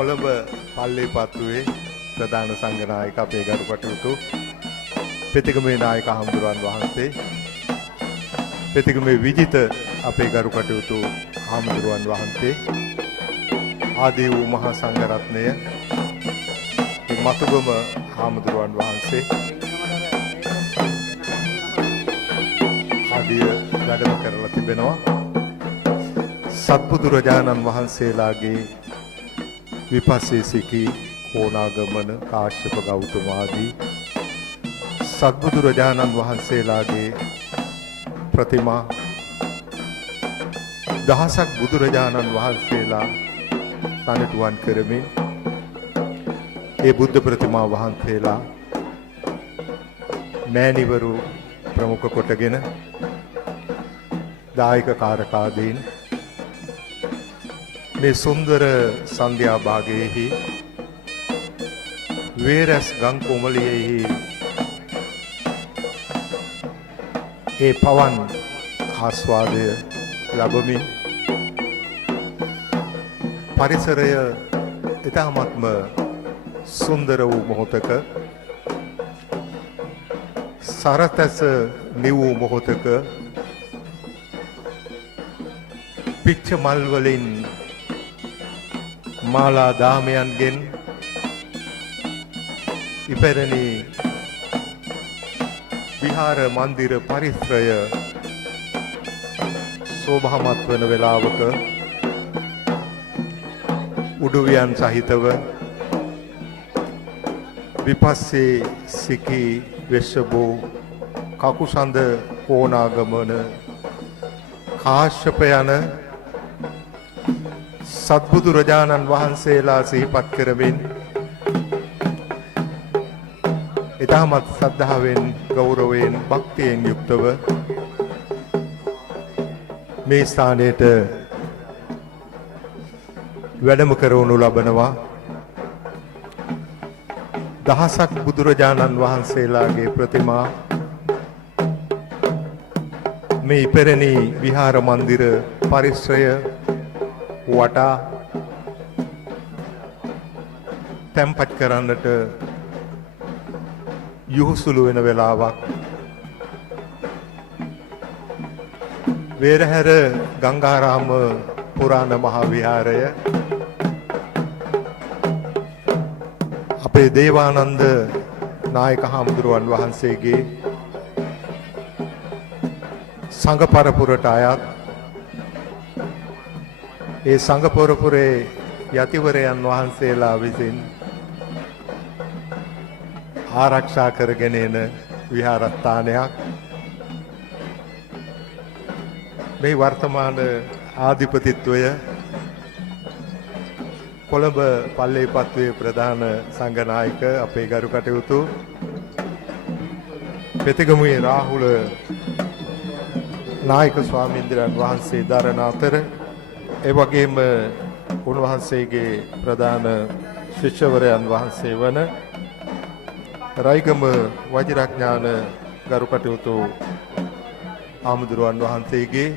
කොළඹ පල්ලේපත්තුවේ ප්‍රධාන සංඝනායක අපේ ගරු කටයුතු පෙතිගමේ නායක හාමුදුරුවන් වහන්සේ, පෙතිගමේ විජිත අපේ ගරු කටයුතු හාමුදුරුවන් වහන්සේ, ආදී වූ මහා සංඝරත්නය, මතුගම හාමුදුරුවන් වහන්සේ ආදී වැඩම කරලා තිබෙනවා. සත්බුදුරජාණන් වහන්සේලාගේ විපස්සීසිකී කොණාගමන කාශ්‍යප ගෞතම ආදී සත්බුදුරජාණන් වහන්සේලාගේ ප්‍රතිමා දහසක් බුදුරජාණන් වහන්සේලා සනිටුවන් කරමින් ඒ බුද්ධ ප්‍රතිමා වහන්සේලා මෑණිවරු ප්‍රමුඛ කොටගෙන දායක කාරකාදීන් මේ සුන්දර සන්ධ්‍යා භාගයේහි වේරස් ගම් කොමලියෙහි ඒ පවන් ආස්වාදය ලැබමින් පරිසරය ඉතාමත්ම සුන්දර වූ මොහොතක සරතැස නිවූ මොහොතක පිච්ච මල් වලින් මාලා දාමයන්ගෙන් ඉපැරණි විහාර මන්දිර පරිසරය සෝභාමත් වන වේලාවක උඩුවියන් සහිතව විපස්සේ සිකී වෙස්සබෝ කකුසඳ කොණාගමන කාශ්‍යප යන සත්බුදුරජාණන් වහන්සේලා සිහිපත් කරමින් ඉතාමත් ශ්‍රද්ධාවෙන් ගෞරවයෙන් භක්තියෙන් යුක්තව මේ ස්ථානයට වැඩම කරවනු ලබනවා. දහසක් බුදුරජාණන් වහන්සේලාගේ ප්‍රතිමා මේ ඉපැරණි විහාර මන්දිර පරිසරය වටා තැන්පත් කරන්නට යොහුසුළු වෙන වෙලාවක් වේරහැර ගංගාරාම පුරාණ මහා විහාරය අපේ දේවානන්ද නායක හාමුදුරුවන් වහන්සේගේ සංඝ පරපුරට අයත් ඒ සංඝ පරපුරේ යතිවරයන් වහන්සේලා විසින් ආරක්ෂා කරගෙන එන විහාරස්ථානයක්. මේ වර්තමාන ආධිපතිත්වය කොළඹ පල්ලේපත්තුවේ ප්‍රධාන සංඝනායක අපේ ගරු කටයුතු පෙතිගමුවේ රාහුල නායක ස්වාමීන්ද්‍රයන් වහන්සේ දරන අතර ඒ වගේම උන්වහන්සේගේ ප්‍රධාන ශිෂ්‍යවරයන් වහන්සේ වන රයිගම වජිරඥාන ගරු කටයුතු හාමුදුරුවන් වහන්සේගේ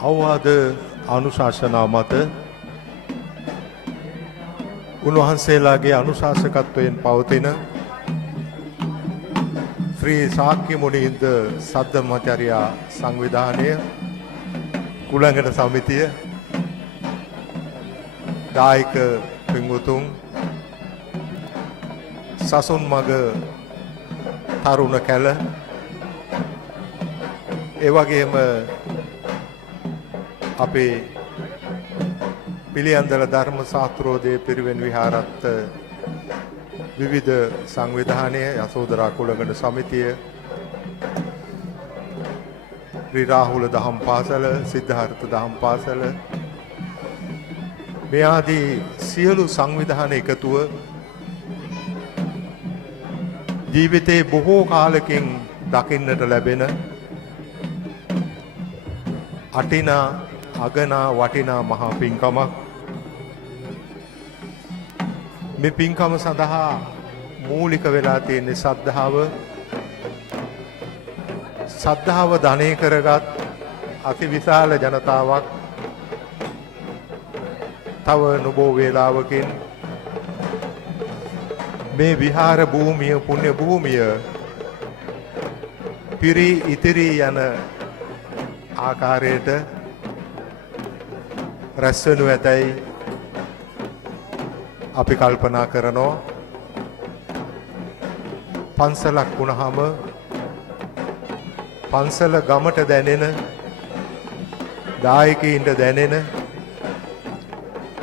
අවවාද අනුශාසනා මත උන්වහන්සේලාගේ අනුශාසකත්වයෙන් පවතින ශ්‍රී ශාක්‍ය මුනින්ද සද්ධර්මචර්යා සංවිධානය කුලංගන සමිතිය දායක පින්වතුන් සසුන් මග තරුණ කැල ඒ වගේම අපේ පිළියන්දල ධර්ම ශාස්ත්‍රෝදය පිරිවෙන් විහාරත් විවිධ සංවිධානය යසෝදරා කුලගඩ සමිතිය ශ්‍රී රාහුල දහම් පාසල සිද්ධාර්ථ දහම් පාසල මේ ආදී සියලු සංවිධාන එකතුව ජීවිතේ බොහෝ කාලකින් දකින්නට ලැබෙන අටිනා අගනා වටිනා මහා පින්කමක්. මේ පින්කම සඳහා මූලික වෙලා තියෙන ශ්‍රද්ධාව. ශ්‍රද්ධාව ධනය කරගත් අති විශාල ජනතාවක් තව නොබෝ වේලාවකින් මේ විහාර භූමිය පුණ්‍ය භූමිය පිරි ඉතිරි යන ආකාරයට රැස්වනු ඇතැයි අපි කල්පනා කරනවා. පන්සලක් වුණාම පන්සල ගමට දැනෙන දායකයින්ට දැනෙන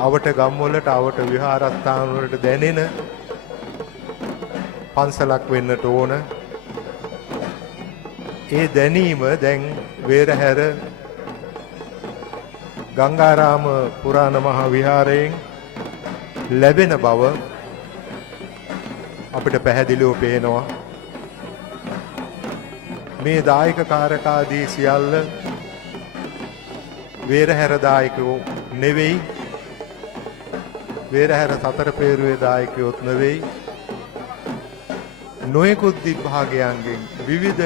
අවට ගම්වලට අවට විහාරස්ථාන වලට දැනෙන පන්සලක් වෙන්නට ඕන. ඒ දැනීම දැන් වේරහැර ගංගාරාම පුරාණ මහා විහාරයෙන් ලැබෙන බව අපිට පැහැදිලිව පේනවා. මේ දායක කාරකාදී සියල්ල වේරහැර දායකයෝ නෙවෙයි, වේරහැර සතර පේරුවේ දායකයොත් නෙවෙයි, නොයෙකුත් විභාගයන්ගෙන් විවිධ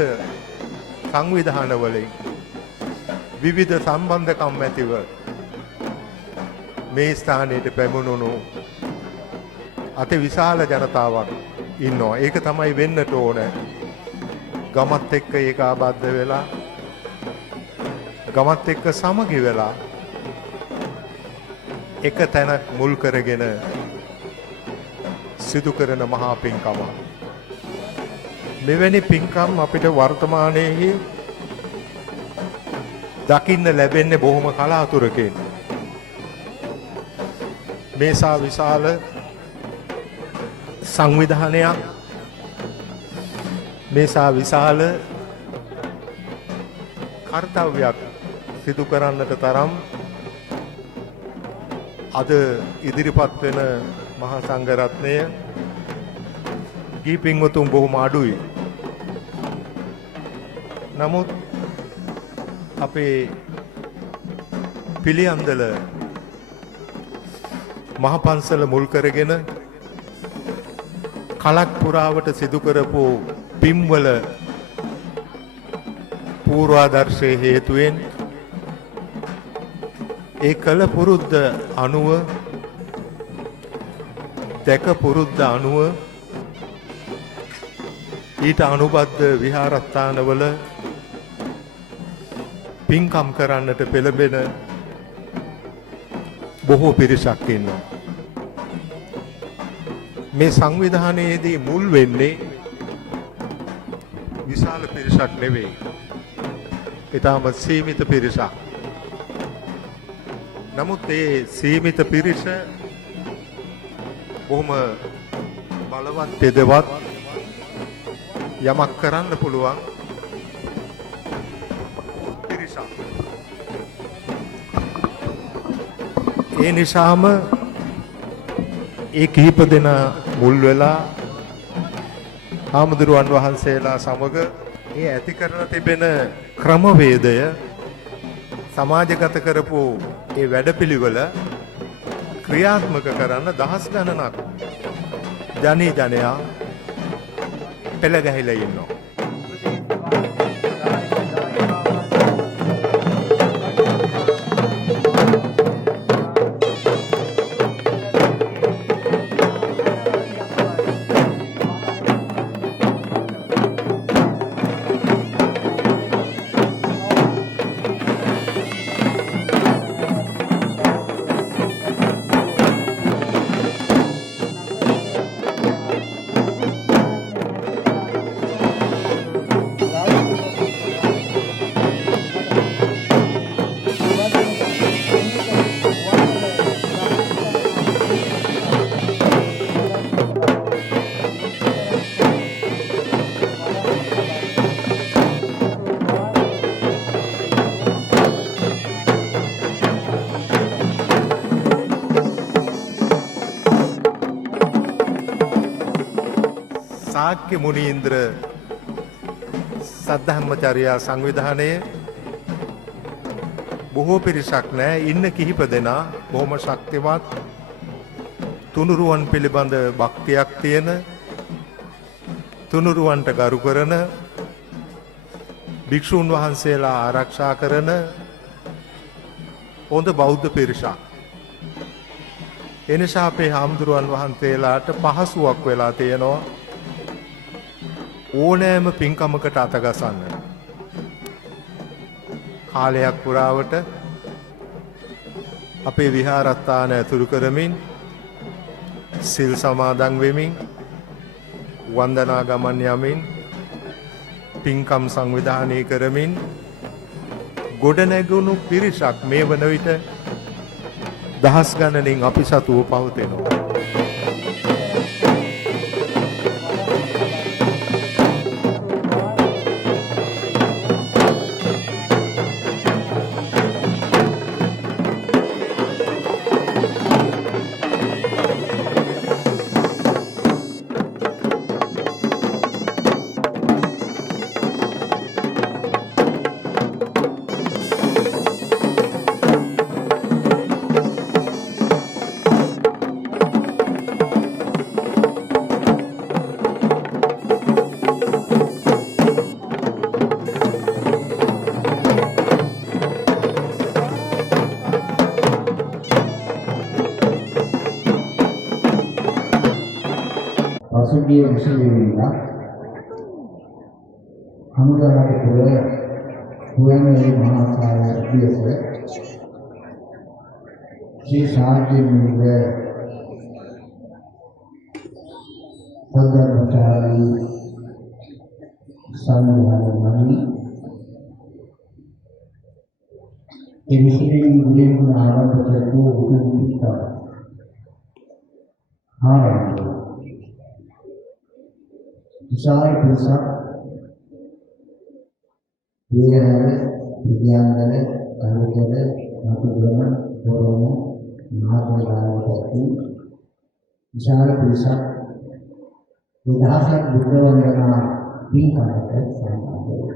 සංවිධාන වලින් විවිධ සම්බන්ධකම් ඇතිව මේ ස්ථානයට පැමුණුණු අති විශාල ජනතාවක් ඉන්නවා. ඒක තමයි වෙන්නට ඕන. ගමත් එක්ක ඒකාබද්ධ වෙලා, ගමත් එක්ක සමගි වෙලා එක තැනක් මුල් කරගෙන සිදු කරන මහා පින්කම. මෙවැනි පින්කම් අපිට වර්තමානයේ දකින්න ලැබෙන්නේ බොහොම කලාතුරකින්. මේසා විශාල සංවිධානයක්, මේසා විශාල කර්තව්‍යයක් සිදු කරන්නට තරම් අද ඉදිරිපත් වෙන මහා සංඝරත්නය ගී පින්වතුන් බොහොම අඩුයි. නමුත් අපේ පිළියන්දල මහ පන්සල මුල් කරගෙන කලක් පුරාවට සිදු කරපු පින්වල පූර්වාදර්ශයේ හේතුවෙන් ඒ කල පුරුද්ද අනුව, දැක පුරුද්ද අනුව ඊට අනුබද්ධ විහාරස්ථානවල පින්කම් කරන්නට පෙළඹෙන බොහෝ පිරිසක් ඉන්නවා. මේ සංවිධානයේදී මුල් වෙන්නේ විශාල පිරිසක් නෙවෙයි. ඊටම සීමිත පිරිසක්. නමුත් ඒ සීමිත පිරිස බොහොම බලවත් දෙදවත් යමක් කරන්න පුළුවන් පිරිසක්. ඒ නිසාම ඒ කිහිප දෙනා මුල් වෙලා හාමුදුරුවන් වහන්සේලා සමග ඒ ඇති කරලා තිබෙන ක්‍රමවේදය සමාජගත කරපු ඒ වැඩපිළිවෙල ක්‍රියාත්මක කරන්න දහස් ගණනක් ජනී ජනයා පෙළ ගැහිලා ඉන්නවා. ශාක්‍ය මුනීන්ද්‍ර සද්ධම්මචර්යා සංවිධානයේ බොහෝ පිරිසක් නැහැ, ඉන්න කිහිප දෙනා බොහොම ශක්තිමත්, තුනුරුවන් පිළිබඳ භක්තියක් තියෙන, තුනුරුවන්ට ගරු කරන, භික්ෂුන් වහන්සේලා ආරක්ෂා කරන හොඳ බෞද්ධ පිරිසක්. එනිසා අපේ හාමුදුරුවන් වහන්සේලාට පහසුවක් වෙලා තියෙනවා ඕනෑම පින්කමකට අතගසන්න. කාලයක් පුරාවට අපේ විහාරස්ථාන ඇතුළු කරමින් සිල් සමාදන් වෙමින් වන්දනා ගමන් යමින් පින්කම් සංවිධානය කරමින් ගොඩනැගුණු පිරිසක් මේ වන විට දහස් ගණනින් අපි සතුව පවතිනවා. පසුගිය විශ්වවිද්‍යාලය අනුගාමිකව හුවන්වැලි මහා සාරාධියස ශ්‍රී ශාන්තිමුග සදර්මචාරී සම්මානමණි ඒ විශ්වවිද්‍යාලයේ මුලින්ම ආරම්භ කරපු උතුම්පිටා ආරම්භ විශාල පිරිසක් විද්‍යාලය විද්‍යාංගන කල්පකල නතුගම පොරොම මහාවිද්‍යාලයට විශාල පිරිසක් විදහාසක් බුද්ධ වන්දනා පින්කමකට සම්බන්ධ වෙනවා.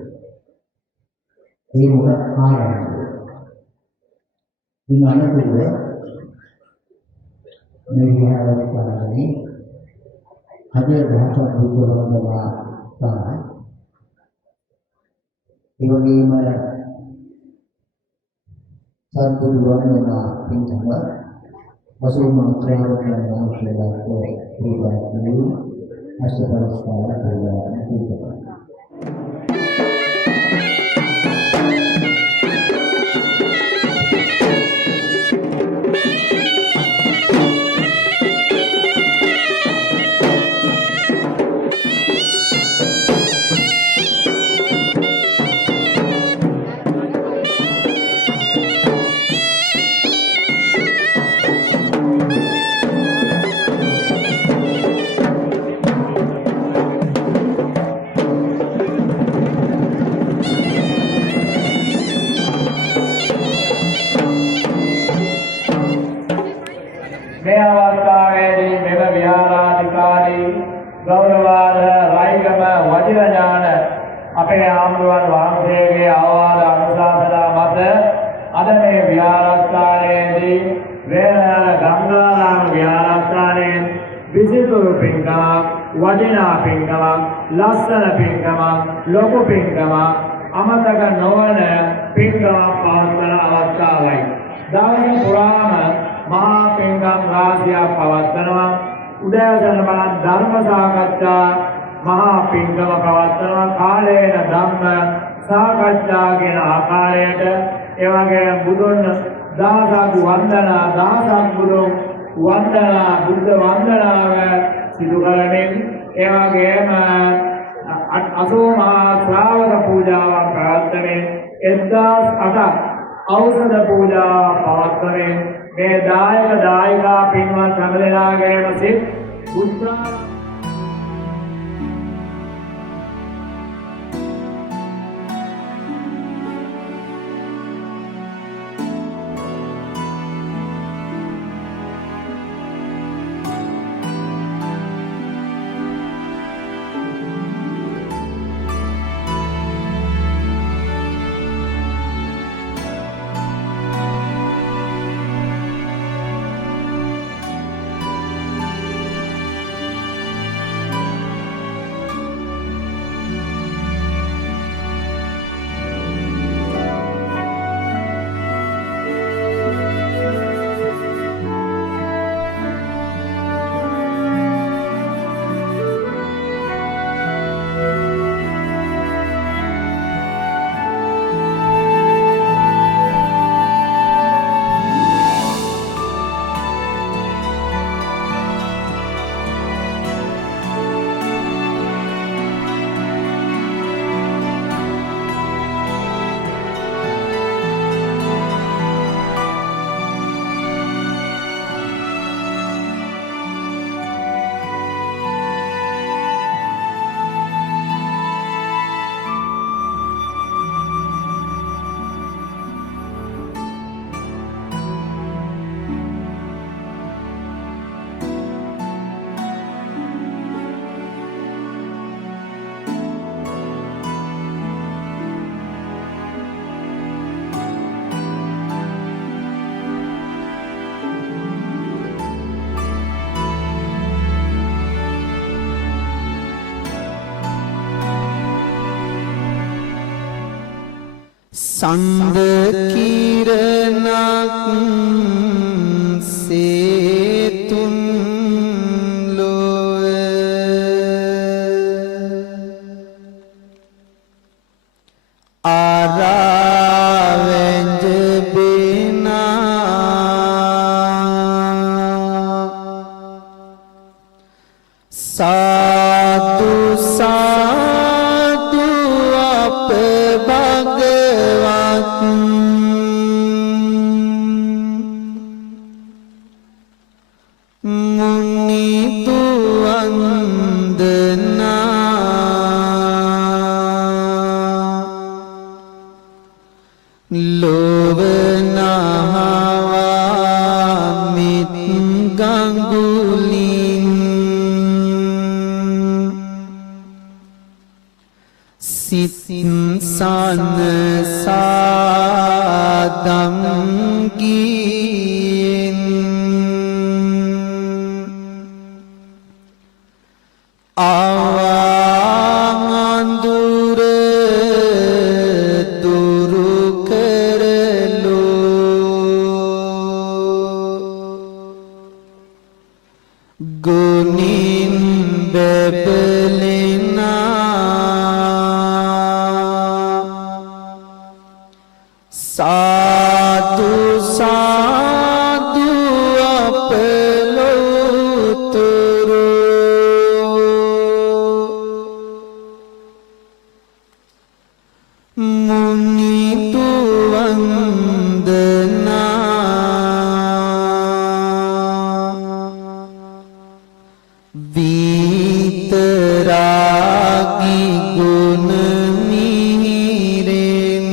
ඒ මුල ආරම්භය. ඉන් අනතුරුව මේ විහාරස්ථානයේ අද දහසක් බුද්ධ වන්දනා තමයි. ඒ වගේම සත්බුදු වන්දනා පින්කම වසූ මන්ත්‍රාවකයන් වහන්සේලාට පිළිගන්නු අෂ්ටපරස්කාර කරලා පිළිගන්නවා. මේ අවස්ථාවේදී මෙම විහාරාධිකාරී ගෞරවාද රයිගම වජිරඥාන අපේ ආමුරුවන් වහන්සේගේ අවවාද අනුශාසනා මත අද මේ විහාරස්ථානයේදී වේරණ ගංගාරාම විහාරස්ථානයේ විසිතුරු පින්කමක්, වටිනා පින්කමක්, ලස්සන පින්කමක්, ලොකු පින්කමක්, අමතක නොවන පින්කමක් පවත්වන අවස්ථාවයි. දවස පුරාම මහා පින්කම් රාශියක් පවත්වනවා. උදෑසන බලන් ධර්ම සාකච්ඡා මහා පින්කම පවත්වනවා. කාලේන ධම්ම සාකච්ඡා කියන ආකාරයට ඒ වගේම බුදුන් දහසක් වන්දනා, දහසක් බුදුන් වන්දනා, බුද්ධ වන්දනාව සිදු කරමින් ඒ වගේම අසෝ මහා ශ්‍රාවක පූජාවක් පවත්වමින් 1008ක් ඖෂධ පූජා පවත්වමින් මේ දායක දායිකා පින්වත් හැම දෙනාගේම සිත් බුද්ධ සඳ කිරණක් සේතුන් ලොව ආරාවැජ සාදු සාදු අප භගවත් මුනිතු වන්දනා ලෝවනහවා මිත් ගංගුලින් සිත් සනසාදම් ගියෙන් ආවංදුර දුරු කරලෝ ගුණින් බබලෙනා සාදු සාදු අප ලෝතුරු මුනිතු වන්දනා විතරාගි ගුණ මිහිරෙන්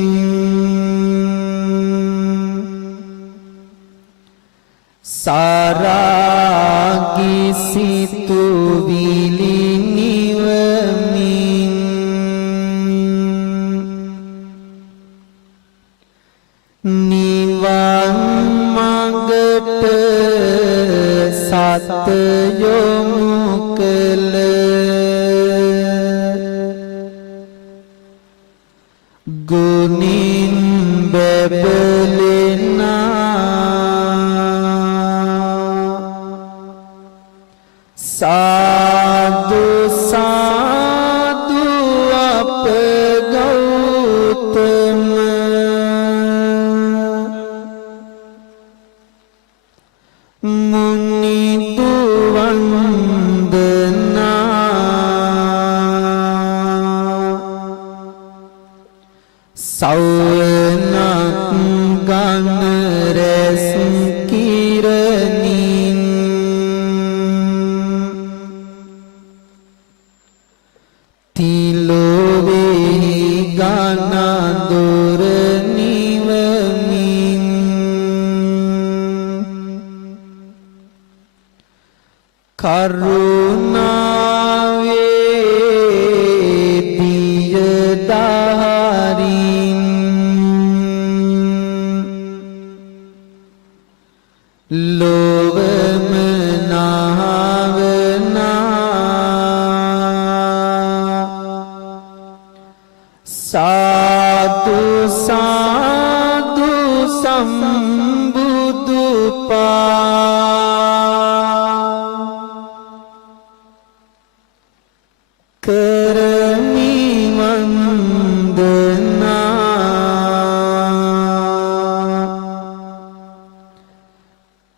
සාරාගි සිතුවිලි නිවමින් නිවන් මඟට සත යොමු කළ ගුණින් බබලෙනා සාදු සාදු අප ගෞතම මුනිතු වන්දනා සවනක් ගන රැස් කිරණින් තිලොවෙහි ගන දොර නිවමින් කරුණාවේ දිය දහරින් ලොවම නාවනා සාදු සාදු සම්බුදු කරමි වන්දනා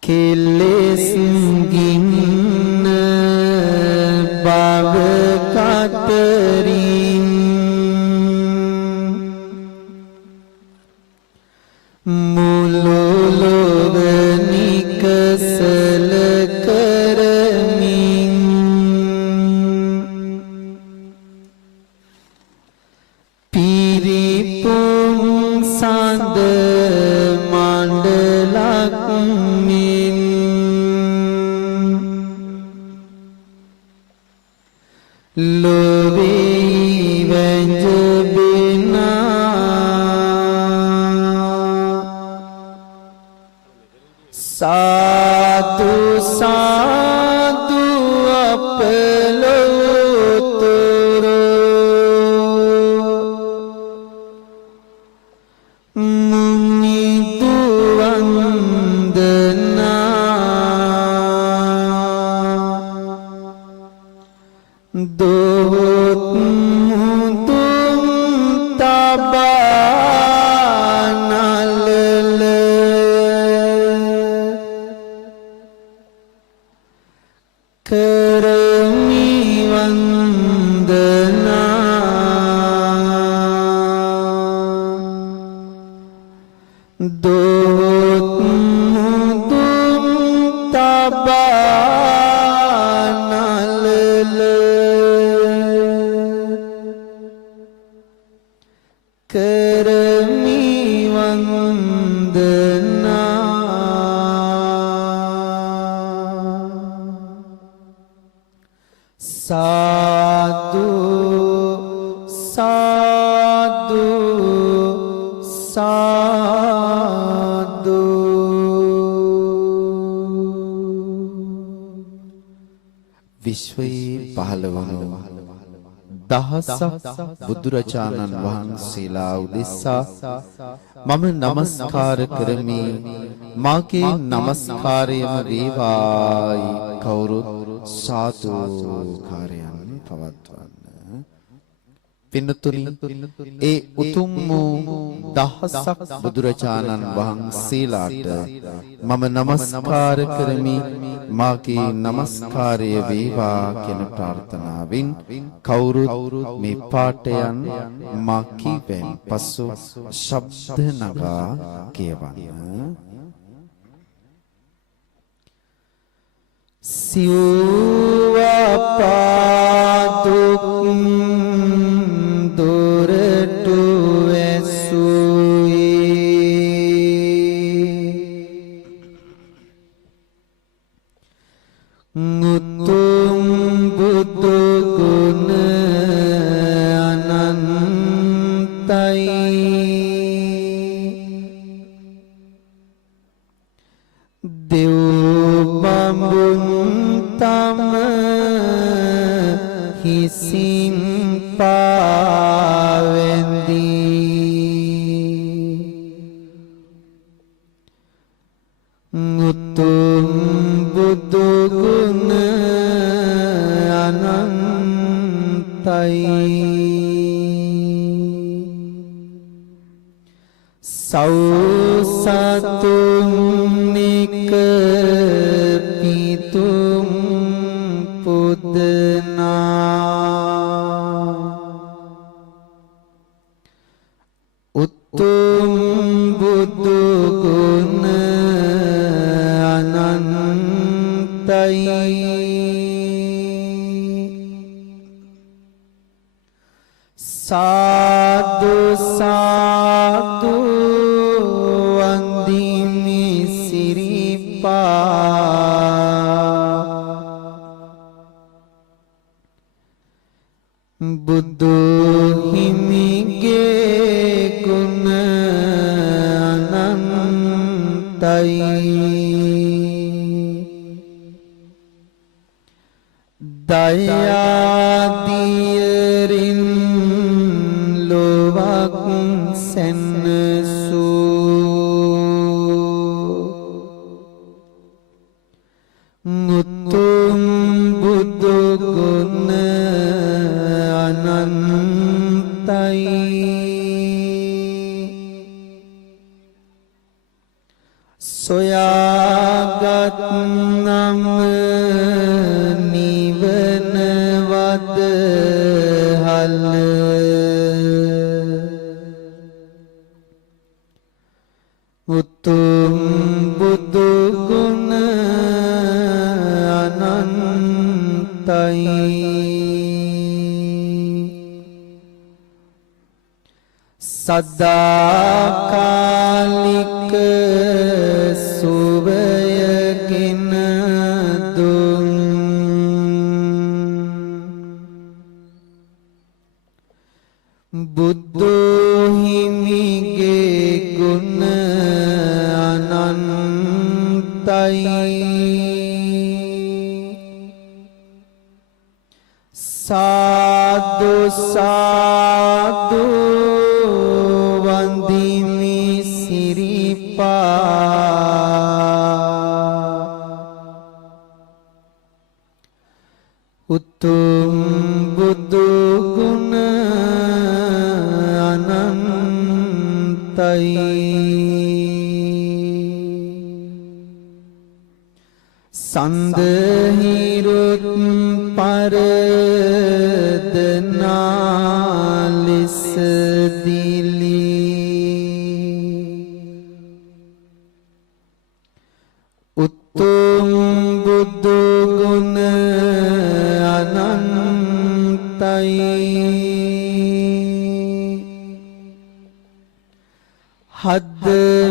කෙලෙස් ගින්න බව කතරින් මුළු ලොව නිකසල කරමින් පිරිපුන් සඳ මණ්ඩලක් මෙන් ලොවේ වැජ සාදු සාදු අප ලෝතුරු දොත් මුතුම් තබානලල කරමි වන්දනා දොත් මුතුම් තබානලල කරමි වන්දනා සාදු සාදු සාදු විශ්වයේ පහළ වන දහසක් බුදුරජාණන් වහන්සේලා උදෙසා මම නමස්කාර කරමි. මාගේ නමස්කාරයම වේවායි කවුරුත් සාදුකාරයන් පවත්වන්න. පින්නතුනි, ඒ උතුම් වූ දහසක් බුදුරජාණන් වහන්සේලාට මම නමස්කාර කරමි. මාගේ නමස්කාරය වේවා කියන ප්‍රාර්ථනාවෙන් කවුරුත් මේ පාඨයන් මා කීවෙන් පසු ශබ්ද නගා කියවන්න. සිව්වපාදුක් දොරටු උතුම් බුදු ගුණ අනන්තයි දෙව් බඹුන් තම හිසින් පාවෙන්දී උතුම් බුදු ගුණ අනන්තයි සෞසතුම් නික පිතුම් පුදනා උතුම් බුදු ගුණ අනන්තයි සාදු සාදු වන්දිමි සිරිපා බුදු හිමිගේ ගුණ අනන්තයි දයාදියරින් ලොවක් සැනසූ උතුම් බුදු ගුණ අනන්තයි සොයාගත් නම් නිවන වදහල උතුම් බුදු ගුණ අනන්තයි සදාකාලික සුවයගෙන දුන් බුදු හිමිගේ ගුණ අනන්තයි සාදු සාදු වන්දිමි සිරිපා උතුම් සඳහිරුත් පරදනා ලෙස උතුම් බුදු ගුණ අනන්තයි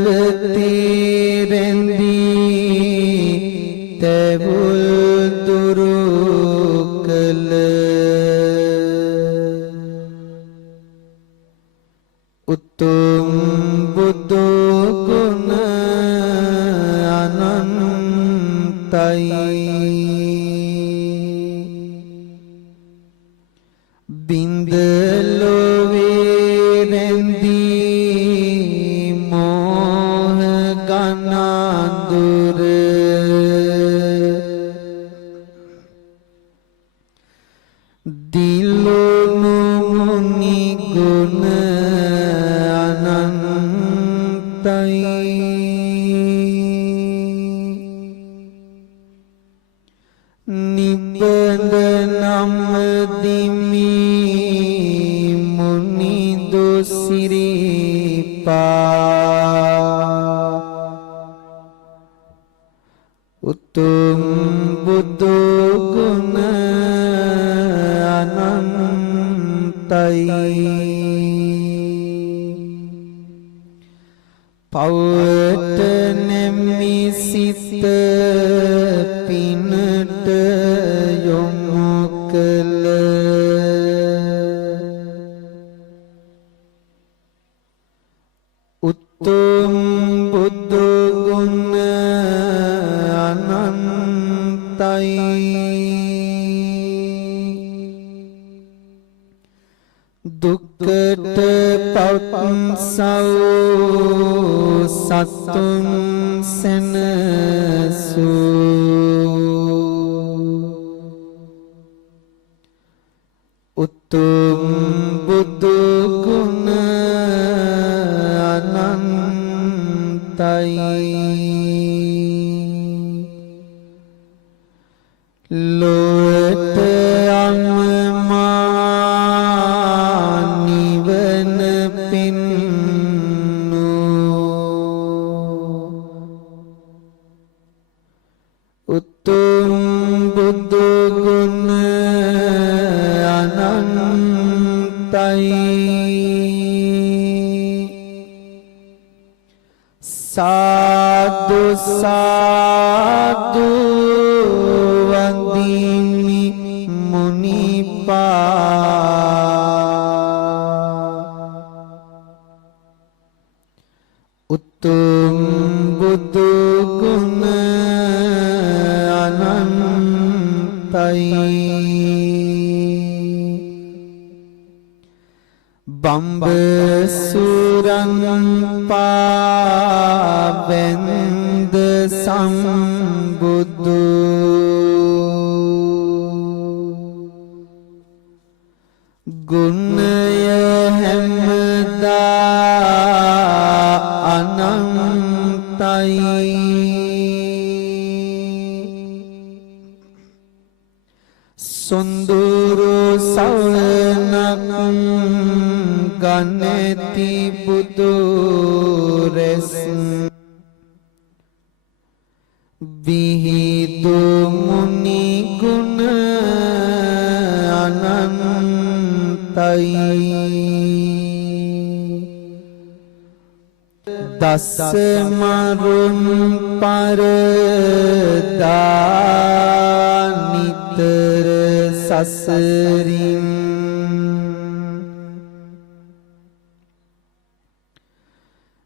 හදවතේ රැඳී තැවුල් දුරු කළ උතුම් බුදු ගුණ අනන්තයි බින්ද ලොවේ රැඳී මෝහ ගනඳුර දිලුණු මුනි ගුණ අනන්තයි නිබ්බඳ නම් දිමි මුනි දුසිරිපා උතුම් බුදු ගුණ අනන්තයි පවට නැමි සිත පිනට යොමු කළ උතුම් බුදු ගුණ අනන්තයි දුක්කට පවත්සව් සතුන් සැනසූ උතුම් බුදු ගුණ අනන්තයි ලොවට අමමා නිවන පෙන්නූ උතුම් බුදු ගුණ අනන්තයි සාදු සාදු වන්දිමි මුනිපා උතුම් බුදු ගුණ අනන්තයි බම්බසුරන් පාබැන්ද සම්බුදු ගුණය හැමදා අනන්තයි සොඳුරු සවනක් ගණති බුදු රැස් විහිදු මුනි ගුණ අනන්තයි දස මරුන් පරදා නිතර සසරින්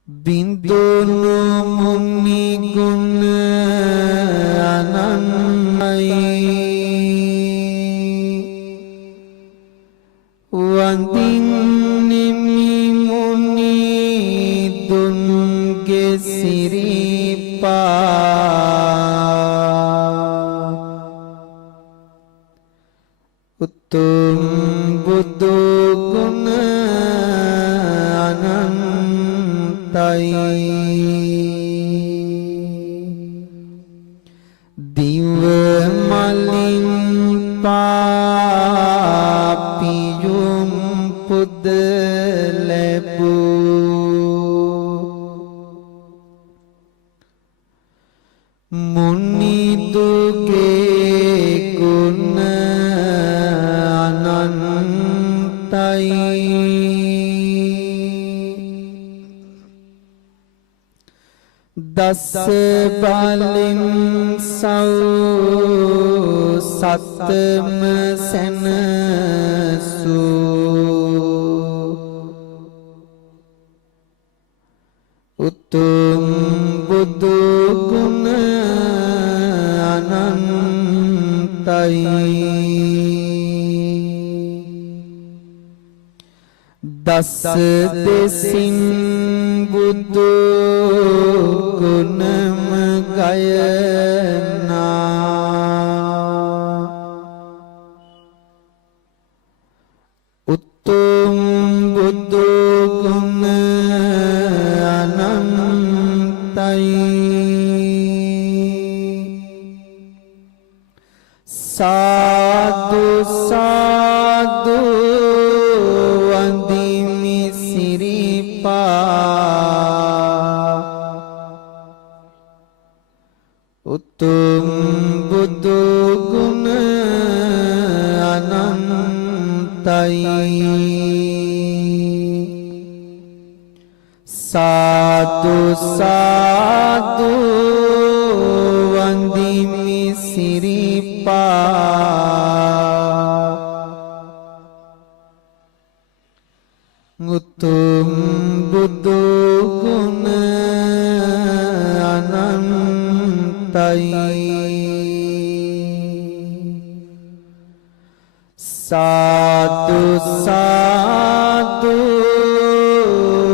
බින්දුනු මුනි ගුණ අනන්තයි වන්දින්නෙමි මුනි දුන්ගේ සිරිපා උතුම් බුදු ගුණ අනන්තයි දිව බුද ලැබූ මුනිදුගේ ගුණ අනන්තයි දස බලෙන් සව් සත්තම සැනසූ උතුම් බුදු ගුණ අනන්තයි දස දෙසින් බුදු ගුණම ගයනා උතුම් බුදු ගුණ අනන්තයි සාදු සාදු වන්දිමි සිරිපා උතුම් බුදු ගුණ අනන්තයි සාදු සාදු වන්දිමි සිරිපා උතුම් බුදු ගුණ අනන්තයි සාදු සාදු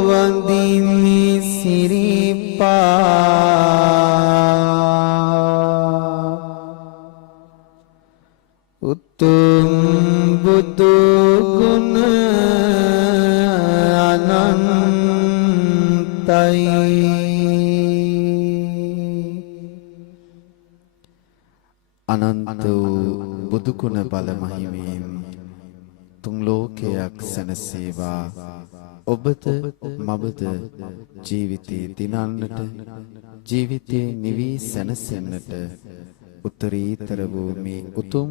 වන්දිමි සිරිපා උතුම් බුදු ගුණ අනන්ත වූ බුදු ගුණ බල මහිමයෙන් තුන් ලෝකයක් සැනසේවා ඔබද මබද ජීවිතේ දිනන්නට ජීවිතේ නිවි සැනසෙන්නට උත්තරීතර වූ මේ උතුම්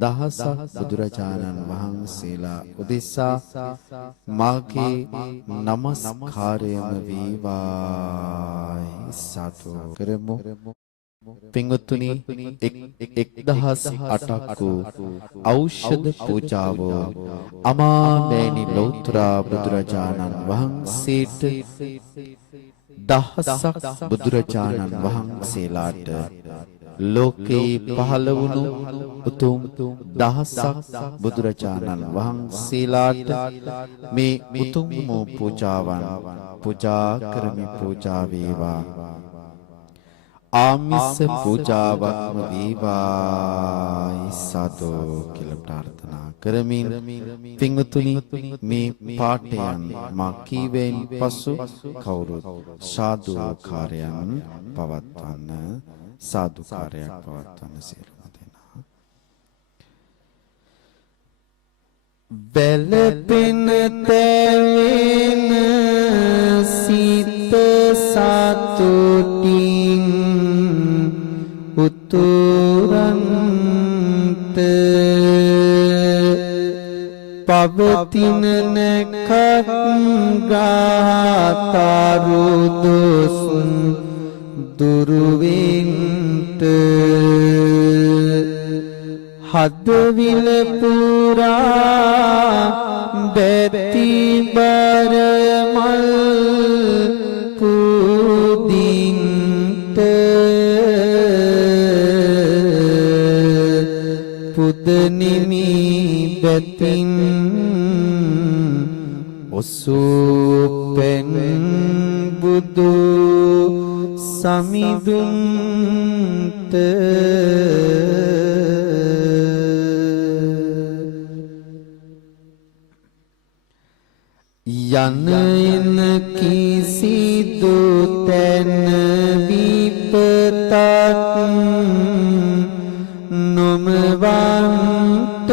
දහසක් බුදුරජාණන් වහන්සේලා උදෙසා මාගේ නමස්කාරයම වේවායි සතු කරමු පින්වත්නි 1008ක් වූ ඖෂධ පූජාව අමාමෑණි ලෞතර බුදුරජාණන් වහන්සේට දහසක් බුදුරජාණන් වහන්සේලාට ලෝකේ පහළ වුණු උතුම් දහසක් බුදුරජාණන් වහන්සේලාට මේ උතුම් වූ පූජාවන් පූජා කරමි පූජා වේවා ආමිස පූජාවක්ම වේවායි සතු කියලා ප්‍රාර්ථනා කරමින් පින්වතුනි මේ පාඨයන් මා කීවෙන් පසු කවුරුත් සාදුකාරයන් පවත්වන්න සාදුකාරයක් පවත්වන්න සියලුම දෙනා බැලපෙන තැවෙන සිත සතුටින් උතුරන්ත පවතින නැකත් ගාතරු දොස් දුරුවෙන්ට හදවිල පුරා බැති බර මල් පුදින්ට පුදනිමි බැතින් ඔසුපෙන් බුදු සමිඳුන්ත යන එන කිසිදු තැන විපතක් නොමවන්ට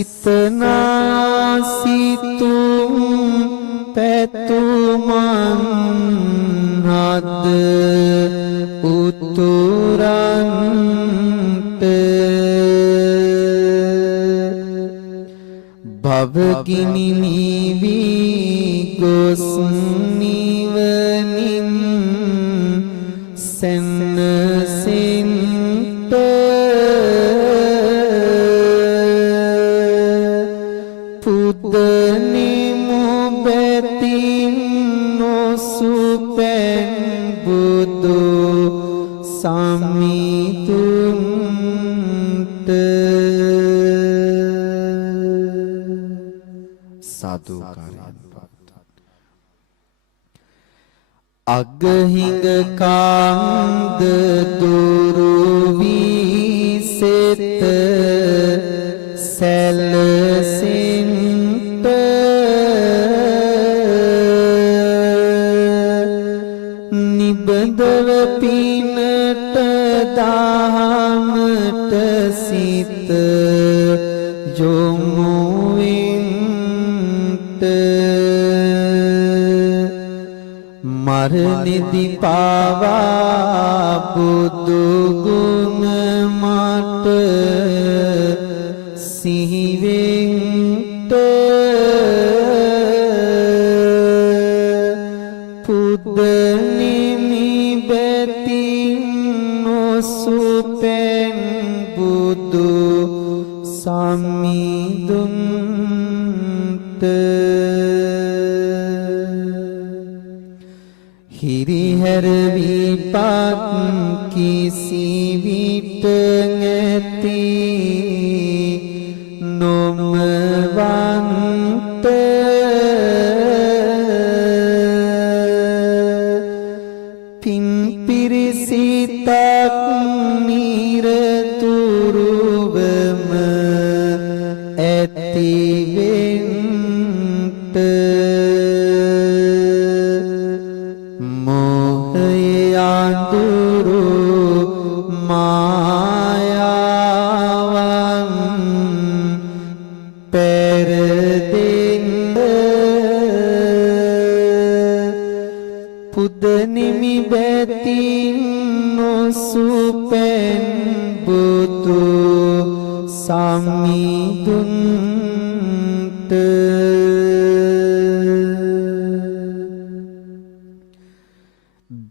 සිතනාසිතුම් පැතුමන් හද උතුරන්ට භවගිනි නිවී ගොස් නිවනින් සැනසෙන්ට පුදනිමු බැතින් නොසුපැන් බුදු සමිතුන්ට සාදුකාරයන් පවත්වා අගහිඟ කාන්ද දුරු වී සෙත සැලසෙන්ට නිබඳව පිනට දහමට සිත යොමු වෙන්ට මරණෙදි පාවා බුදු ගුණ මට සිහිවෙන්ට පුදනිමි බැතින් නොසුපැන් බුදු සමිඳුන්ට හිරිහැර විපත් කිසි විට නැති නොමවන්ත පින් පිරිසිතක් නිරතුරුවම ඇතිවෙන්ට මෝහය අඳුරු මායාවන් පෙරදෙන්න පුදනිමි බැතින් නොසුපැන් බුදු සමිඳුන්ට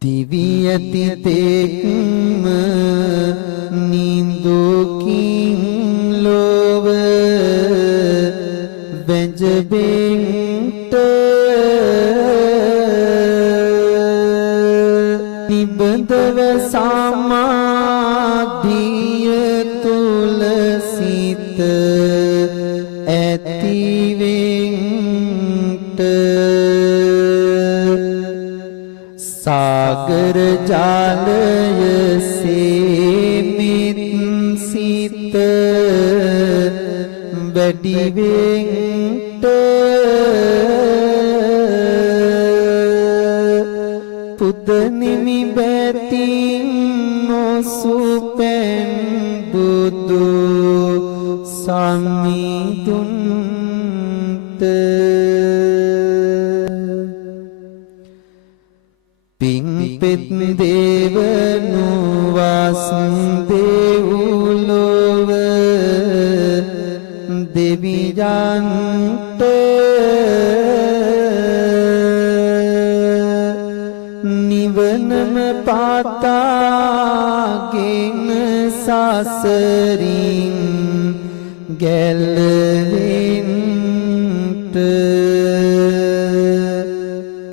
දිවියති තෙක්ම නින්දුකින් ලොව වැජබෙන්ට නිබඳව සමාධිය තුල සිත ඇතිවෙන්ට සාගර ජාලය සේමිත් සිත වැඩිවෙන්ට පුදනිමි බැතින් නොසුපැන් බුදු සමිඳුන්ට පින්පෙත් දේවනුවස් දෙව්ලොව දෙවියන්ට නිවනම පාතාගෙන සසරින් ගැලවෙන්ට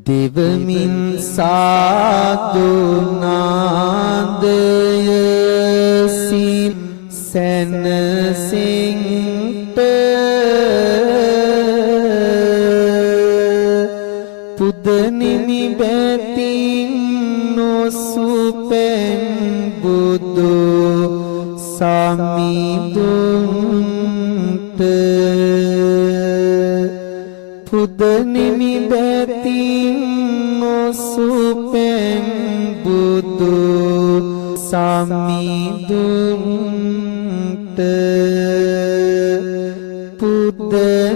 දෙවමින් සාදුනාදය සිත් සැනසෙන්ට පුදනිමි බැතින් නොසුපැන් බුදු සමිඳුන්ට පුදනිමි බැතින් නොසුපැන් බුදු සමිඳුන්ට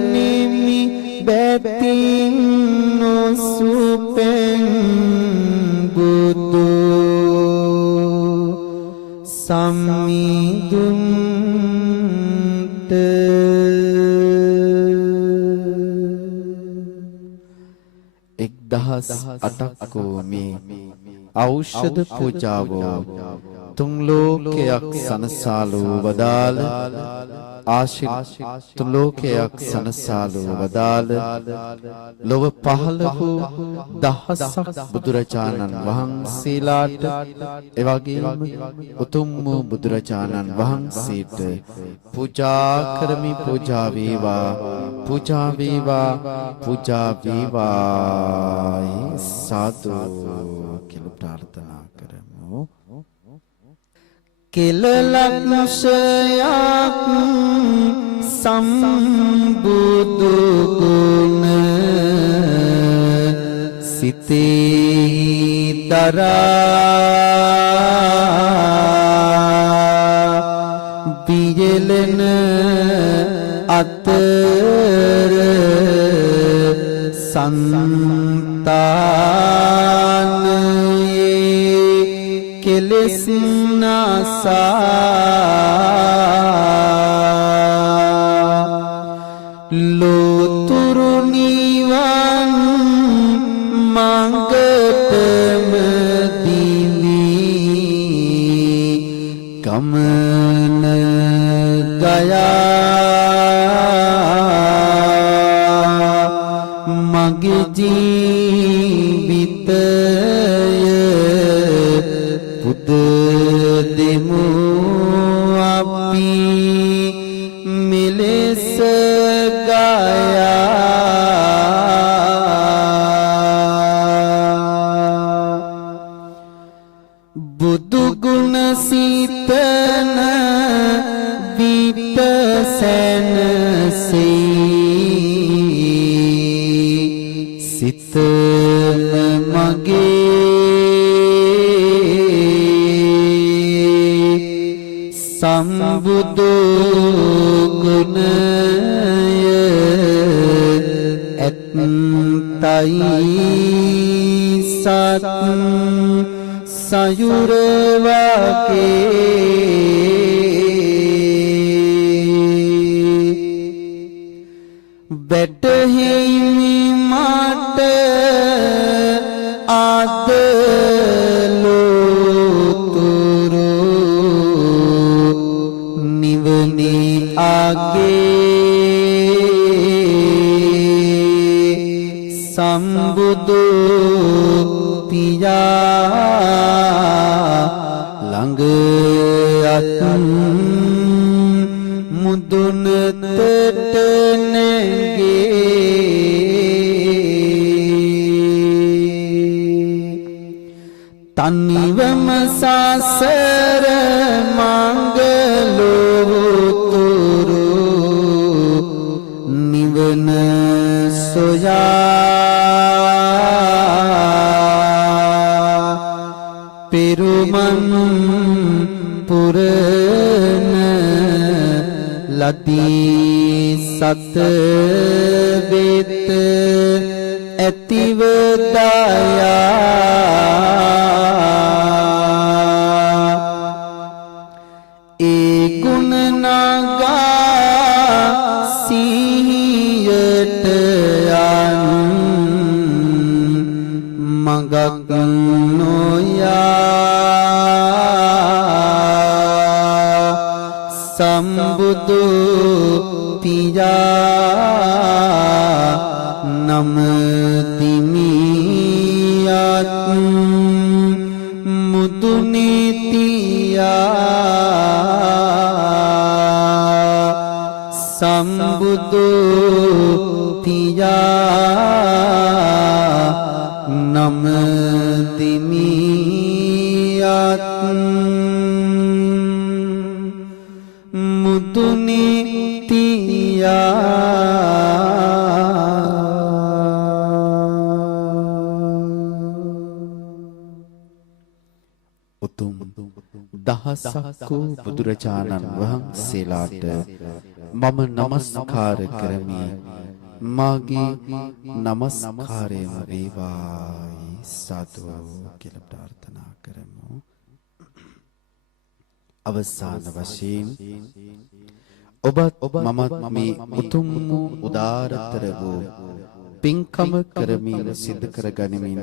නිමි බැතින් නොසුපෙන් බුදු සම්මිදුන්ට එක්දහස් අටක් මේ ඖෂධ පූජාවෝ තුන් ලෝකයක් සනසාලෝ වදාළ තුන් ලෝකයක් සනසාලෝ වදාළ ලොව පහළ වූ දහසක් බුදුරජාණන් වහන්සේලාට එවැගේම උතුම් වූ බුදුරජාණන් වහන්සේට පූජා කරමි. පූජා වේවා, පූජා වේවා, පූජා වේවා. සාදු කියලා ප්‍රාර්ථනා කරමු. කෙලලක්ෂයක් සම්බුදු ගුණ සිතේ දරා බියලන අතර සංතානයේ කෙලෙස් ලෝතුරු නිවන් මඟටම දිලී ගමන ගයා මගේ ජීවිතය පුද දෙමු අපි මෙලෙස බුදු ගුණ සිතන විට සැනසී සිතන මගේ සම්බුදු ගුණය ඇත්තයි සත් සයුර වාගේ වැටහෙමි මට අද ලෝතුරු නිවනේ ආගේ සම්බුදු පියා ළඟ අත් මුදුනට නැගේ තනිවම සසර මංගලෝතුරු නිවන සොයා පෙරුමන් පුරන ලදී සත වෙත ඇතිව දයා ඒ ගුණ නගා සිහියට යන් මඟක් නොයා සම්බුදු පියා නම දිමියත් මුදු නීතියා සම්බුදු පියා නම දිමියත් මුදු උතුම් දහසක් වූ බුදුරජාණන් වහන්සේලාට මම නමස්කාර කරමි. මාගේ නමස්කාරයම වේවායි සාදු කියලා ප්‍රාර්ථනා කරමු. අවසාන වශයෙන් ඔබත් මමත් මේ උතුම් වූ උදාරතර වූ පින්කම කරමින් සිදු කරගනිමින්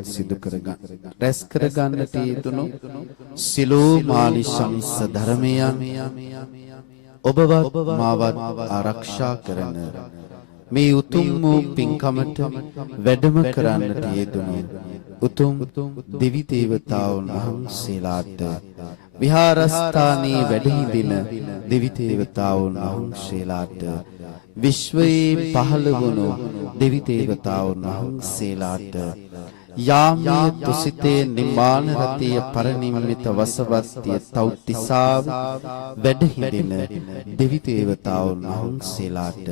රැස් කරගන්නට යෙදුණු සිලෝ මානිසංස ධර්මයන් ඔබවත් මාවත් ආරක්ෂා කරන මේ උතුම් වූ පින්කමට වැඩම කරන්නට යෙදුණු උතුම් දෙවි දේවතාවුන් වහන්සේලාට විහාරස්ථානයේ වැඩ හිඳින දෙවි දේවතාවුන් වහන්සේලාට විශ්වයේ පහළ වුණු දෙවි දේවතාවුන් වහන්සේලාට යාමයේ තුසිතේ නිමාන රතිය පරිනිම්මිත වසවත්තිය තෞතිසාව වැඩ හිඳින දෙවි දේවතාවුන් වහන්සේලාට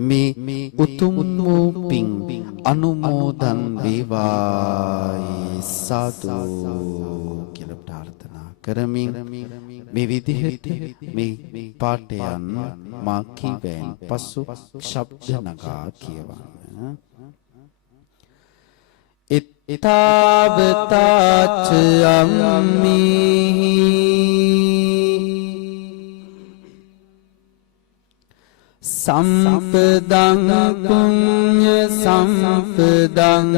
මේ උතුම් වූ පින් අනුමෝදන් වේවායි සාදු කියලා ප්‍රාර්ථනා කරමින් මේ විදිහට මේ පාඨයන් මා කීවෙන් පසු ශබ්ද නගා කියවන්න. ඉතාවතාච අම්මි සම්පදං පුඤ්ඤ සම්පදං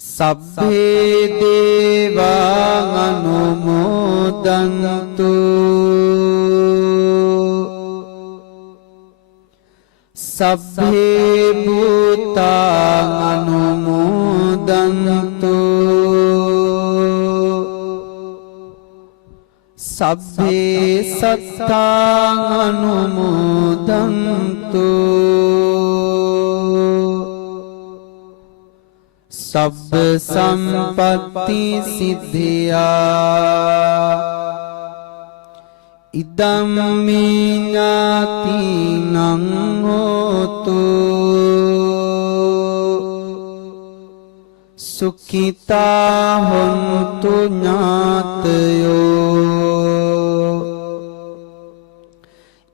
සබ්බේ දේවා අනුමෝදන්තු සබ්බේ භූතා අනුමෝදන්තු සබ්බේ සත්තා අනුමෝදන්තු සබ්බ සම්පත්ති සිද්ධියා ඉදම් මිඤ්ඤාතිනං හෝතු සුඛිතා හොන්තු ඥාතයෝ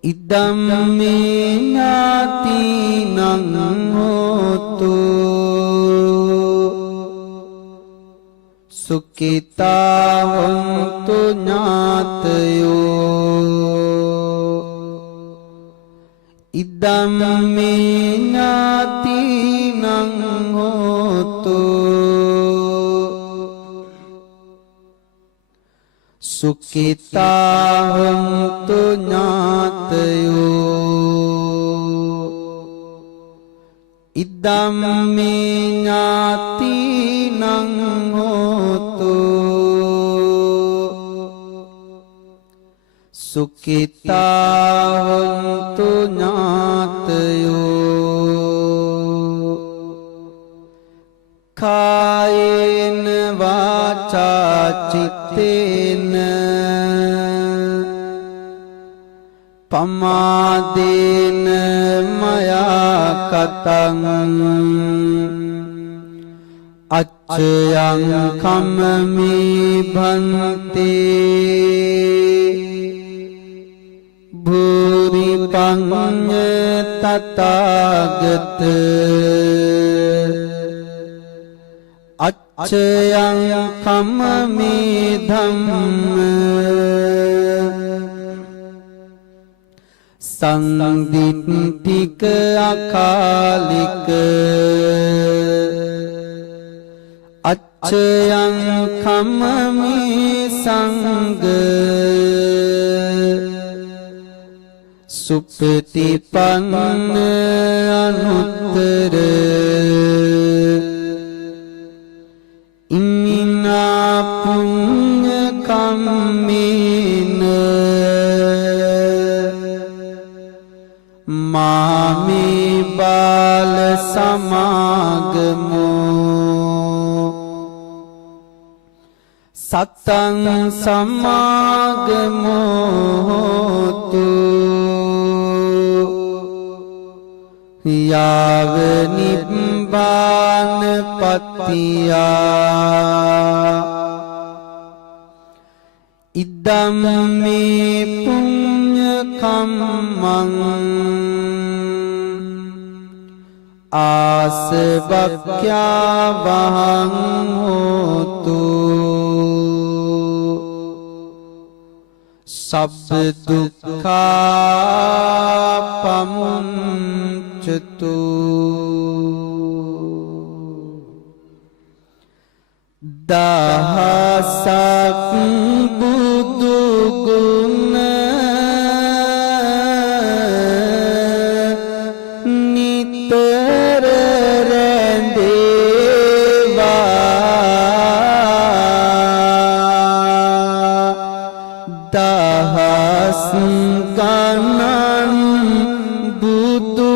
ඉදම් මිඤ්ඤාතිනං හෝතු සුඛිතා හොන්තු ඥාතයෝ ඉදම් මිඤ්ඤාතිනං හෝතු සුඛිතා හොන්තු ඥාතයෝ ඉදම් මිඤ්ඤාතිනං හෝතු සුඛිතා හොන්තු ඥාතයෝ කායේන වාචා චිත්තේන පමාදේන මයා කතං අච්චයං කම්මි භන්තේ භූරි පඤ්ඤ තථාගත අච්චයං කම්මි ධම්ම සංදිට්ඨික අකාලික අච්චයං කම්මි සංඝ සුප්පතිපන්න අනුත්තර ඉමිනා පුඤ්ඤ කම්මේන මාමේ බාල සමාගමෝ සත්තං සමාගමෝතු යාව නිබ්බාන පත්තියා ඉදම්මේ පුඤ්ඤ කම්මං ආසවක්ඛ්‍යා වහං හෝතු සබ්බ දුක්ඛා පමුච්ඡතු දහසක් බුදු ගුණ නිතර රැඳේවා දහස් ගණන් බුදු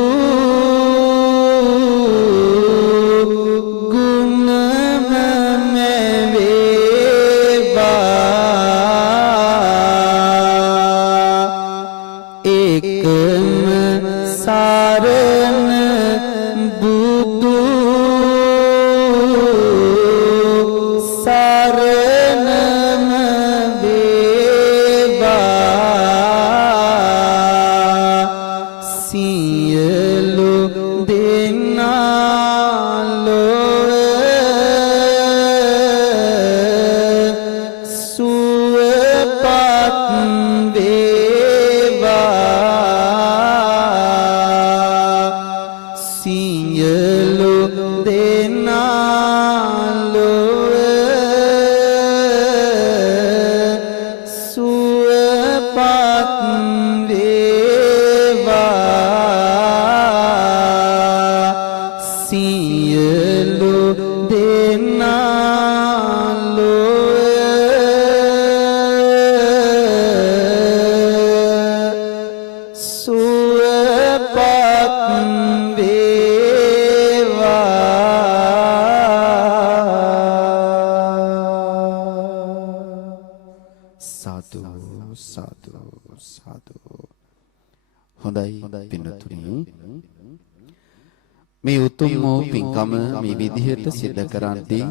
මේ උතුම් වූ පින්කම මේ විදිහට සිද්ධ කරන්දී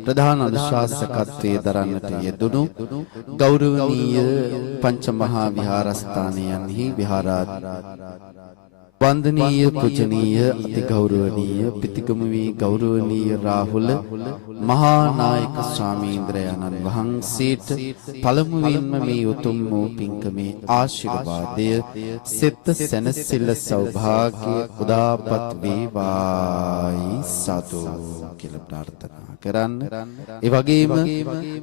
ප්‍රධාන අනුශාසකත්වයේ දරන්නට යෙදුණු ගෞරවනීය පංචමහා විහාරස්ථානයන්හි වන්දනීය පූජනීය අති ගෞරවනීය පිතිගමුවී ගෞරවනීය රාහුල මහා නායක ස්වාමීන්ද්‍රයන්න් වහන්සේට පළමුවෙන්ම මේ උතුම් වූ පින්කමේ ආශිර්වාදය සිත සැනසෙල්ල සෞභාග්‍ය උදාපත් වේවායි සතු කියලා ප්‍රාර්ථනා කරන්න. ඒ වගේම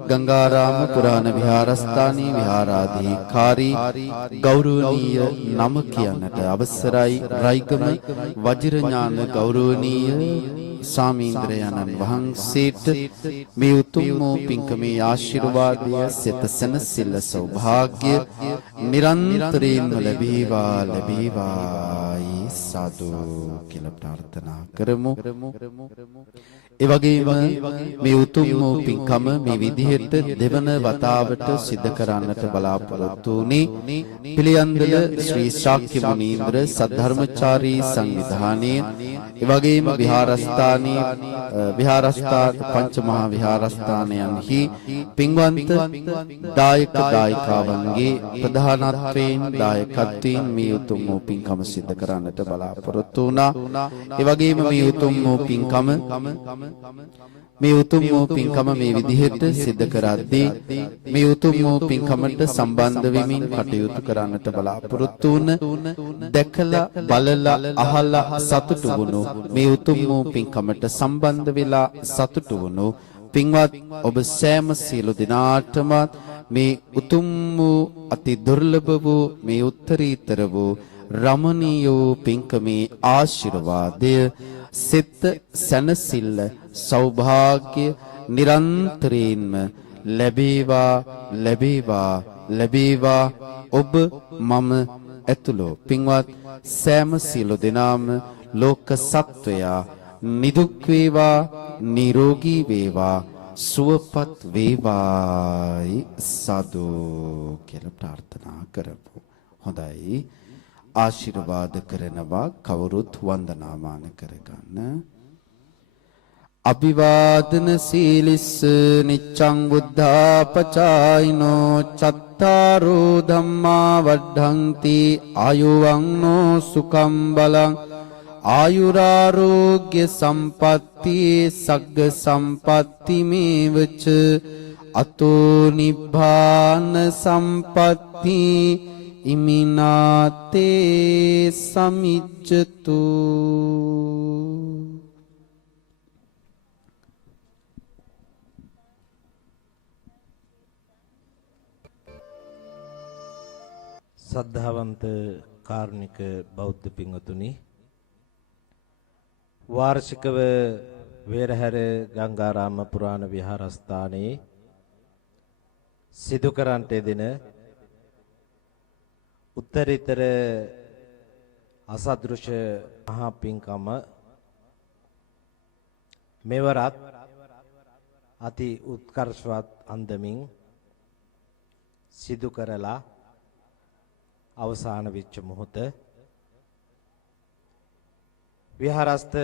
ගංගාරාම පුරාණ විහාරස්ථානයේ විහාරාධිකාරී ගෞරවනීය නම කියන්නට අවසරයි රයිගම වජිරඥාන ගෞරවනීය ස්වාමීන්ද්‍රයන්න් වහන්සේට මේ උතුම් වූ පින්කමේ ආශිර්වාදය සිත සැනසෙල්ල සෞභාග්‍ය නිරන්තරයෙන්ම ලැබේවායි සාදු කියලා ප්‍රාර්ථනා කරමු. ඒ වගේම මේ උතුම් වූ පින්කම මේ විදිහට දෙවන වතාවට සිද්ධ කරන්නට බලාපොරොත්තු වුණේ පිළියන්දල ශ්‍රී ශාක්‍ය මුනීන්ද්‍ර සද්ධර්මචාරී සංවිධානයේ ඒ වගේම විහාරස්ථාන පංචමහා විහාරස්ථානයන්හි පින්වන්ත දායක දායිකාවන්ගේ ප්‍රධානත්වයෙන් දායකත්වයෙන් මේ උතුම් වූ පින්කම සිද්ධ කරන්නට බලාපොරොත්තු වුණා. ඒ වගේම මේ උතුම් වූ පින්කම මේ විදිහට සිද්ධ කරද්දී මේ උතුම් වූ පින්කමට සම්බන්ධ වෙමින් කටයුතු කරන්නට බලාපොරොත්තු වුණ දැකලා බලලා අහලා සතුටු වුණු මේ උතුම් වූ පින්කමට සම්බන්ධ වෙලා සතුටු වුණු පින්වත් ඔබ සෑම සියලු දෙනාටම මේ උතුම් වූ අති දුර්ලභ වූ මේ උත්තරීතර වූ රමණීය වූ පින්කමේ ආශිර්වාදය සිත සැනසෙල්ල සෞභාග්‍ය නිරන්තරයෙන්ම ලැබේවා ඔබ මම ඇතුළු පින්වත් සෑම සියලු දෙනාම ලෝක සත්වයා නිදුක් වේවා නිරෝගී වේවා සුවපත් වේවායි සාදු කියලා ප්‍රාර්ථනා කරමු. හොඳයි, ආශිර්වාද කරනවා කවුරුත් වන්දනාමාන කරගන්න. අභිවාදන සීලිස්ස නිච්ඡං බුද්ධාපචායිනෝ චත්තාරෝ ධම්මා වඩ්ඩಂತಿ ආයුවංනෝ සුඛං බලං ආයුරාෝග්‍ය සම්පatti සග්ග සම්පatti මේවච අතෝ නිබ්බාන සම්පatti ඉමිනාතේ සමිච්ඡතු. සද්ධාවන්ත කාරුණික බෞද්ධ පින්වතුනි, වාර්ෂිකව වේරහැර ගංගාරාම පුරාණ විහාරස්ථානයේ සිදු කරන්නට දෙන උත්තරීතර අසදෘශ්‍ය මහා පින්කම මෙවරත් අති උත්කර්ෂවත් අන්දමින් සිදු කරලා අවසාන වෙච්ච මොහොත විහාරස්ථ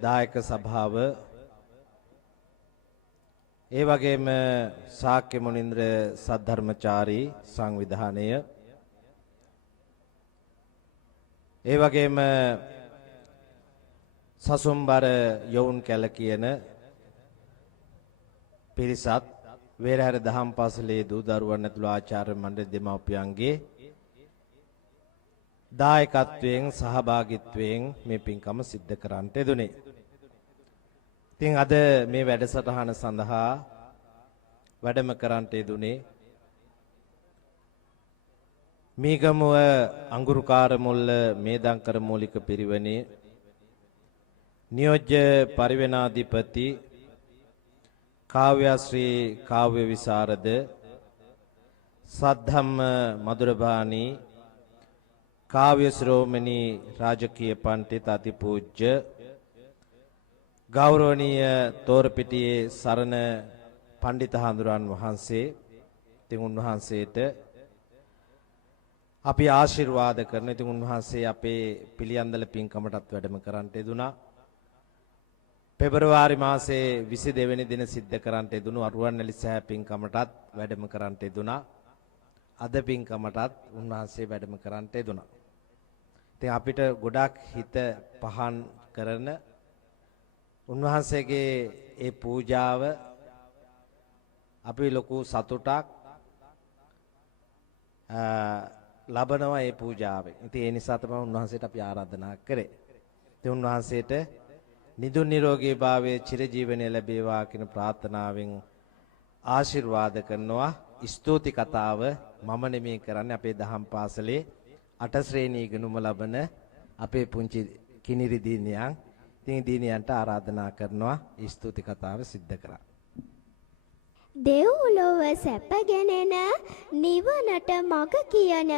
දායක සභාව ඒ වගේම ශාක්‍ය මුනිంద్ర සද්ධර්මචාරී සංවිධානය ඒ වගේම සසුම්බර යොවුන් කැල කියන පිරිසත් වේරහැර දහම් පාසලේ දූ දරුවන් ඇතුළු ආචාර්ය මණ්ඩල දෙමව්පියන්ගේ දායකත්වයෙන් සහභාගීත්වයෙන් මේ පින්කම සිද්ධ කරන්නට යෙදුනේ. ඉතින් අද මේ වැඩසටහන සඳහා වැඩම කරන්නට යෙදුනේ මීගමුව අඟුරුකාර මුල්ල මේදංකර මූලික පිරිවෙනේ නියෝජ්‍ය පරිවෙනාධිපති කාව්‍යශ්‍රී කාව්‍ය විසරද සද්ධම්ම මధుරබාණී කාව්‍ය ශ්‍රෝමණී රාජකීය පඬිත් අතිපූජ්‍ය ගෞරවනීය තෝරපිටියේ සරණ පඬිත හඳුරන් වහන්සේ, ඉතින් උන්වහන්සේට අපි ආශිර්වාද කරන. ඉතින් උන්වහන්සේ අපේ පිළියන්දල පින්කමටත් වැඩම කරන්නට යෙදුනා. පෙබරවාරි මාසයේ 22 වෙනි දින සිද්ධ කරන්නට යෙදුණු අරුවන්වැලි සෑය පින්කමටත් වැඩම කරන්නට යෙදුනා. අද පින්කමටත් උන්වහන්සේ වැඩම කරන්නට යෙදුනා. ඉතින් අපිට ගොඩක් හිත පහන් කරන උන්වහන්සේගේ ඒ පූජාව අපි ලොකු සතුටක් ලබනවා ඒ පූජාවෙන්. ඉතින් ඒ නිසා තමයි උන්වහන්සේට අපි ආරාධනා කරේ. ඉතින් උන්වහන්සේට නිදුක් නිරෝගී භාවයේ චිරජීවනය ලැබේවා කියන ප්‍රාර්ථනාවෙන් ආශිර්වාද කරනවා. ස්තුති කතාව මම නෙමෙයි කරන්නේ, අපේ දහම් පාසලේ 8 ශ්‍රේණී ඉගෙනුම ලබන අපේ පුංචි කිනිරි දිනියන්. ඉතින් දිනියන්ට ආරාධනා කරනවා ස්තුති කතාව සිද්ධ කරන්න. දෙව්ලොව සැපගෙනෙන නිවනට මග කියන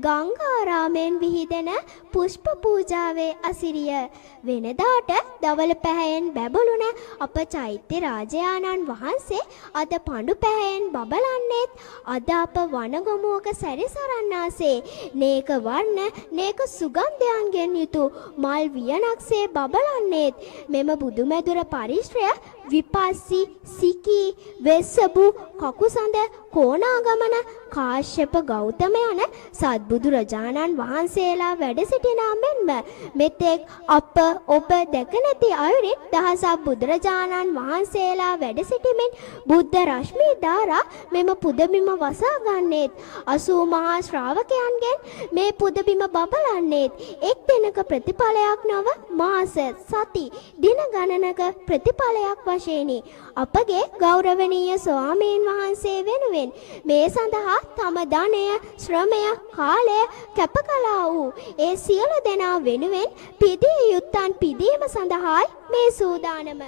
ගංගාරාමෙන් විහිදෙන පුෂ්ප පූජාවේ අසිරිය වෙනදාට දවල පැහැයෙන් බැබළුණ අප චෛත්‍ය රාජයාණන් වහන්සේ අද පඳු පැහැයෙන් බබලන්නේත් අද අප වනගමුවක සැරිසරන්නාසේ නේක වර්ණ නේක සුගන්ධයන්ගෙන් යුතු මල් වියනක්සේ බබලන්නේත් මෙම බුදුමැදුර පරිශ්‍රය විපස්සි සිකී වෙස්සබු කකුසඳ කෝණාගමන කාශ්‍යප ගෞතම යන සත්බුදු රජාණන් වහන්සේලා වැඩ සිටිනා මෙන්ම මෙතෙක් අප ඔබ දැක නැති අයුරින් දහසක් බුදුරජාණන් වහන්සේලා වැඩ සිටිමින් බුද්ධ රශ්මී ධාරා මෙම පුදබිම වසා ගන්නේත් 80 මහා ශ්‍රාවකයන්ගෙන් මේ පුදබිම බබලන්නේත් එක් දිනක ප්‍රතිඵලයක් නොව මාස සති දින ගණනක ප්‍රතිඵලයක් වශයෙනි. අපගේ ගෞරවනීය ස්වාමීන් වහන්සේ වෙනුවෙන් මේ සඳහා තම ධනය, ශ්‍රමය, කාලය කැප කළා වූ ඒ සියලු දෙනා වෙනුවෙන් පිදිය යුත්තන් පිදීම සඳහායි මේ සූදානම.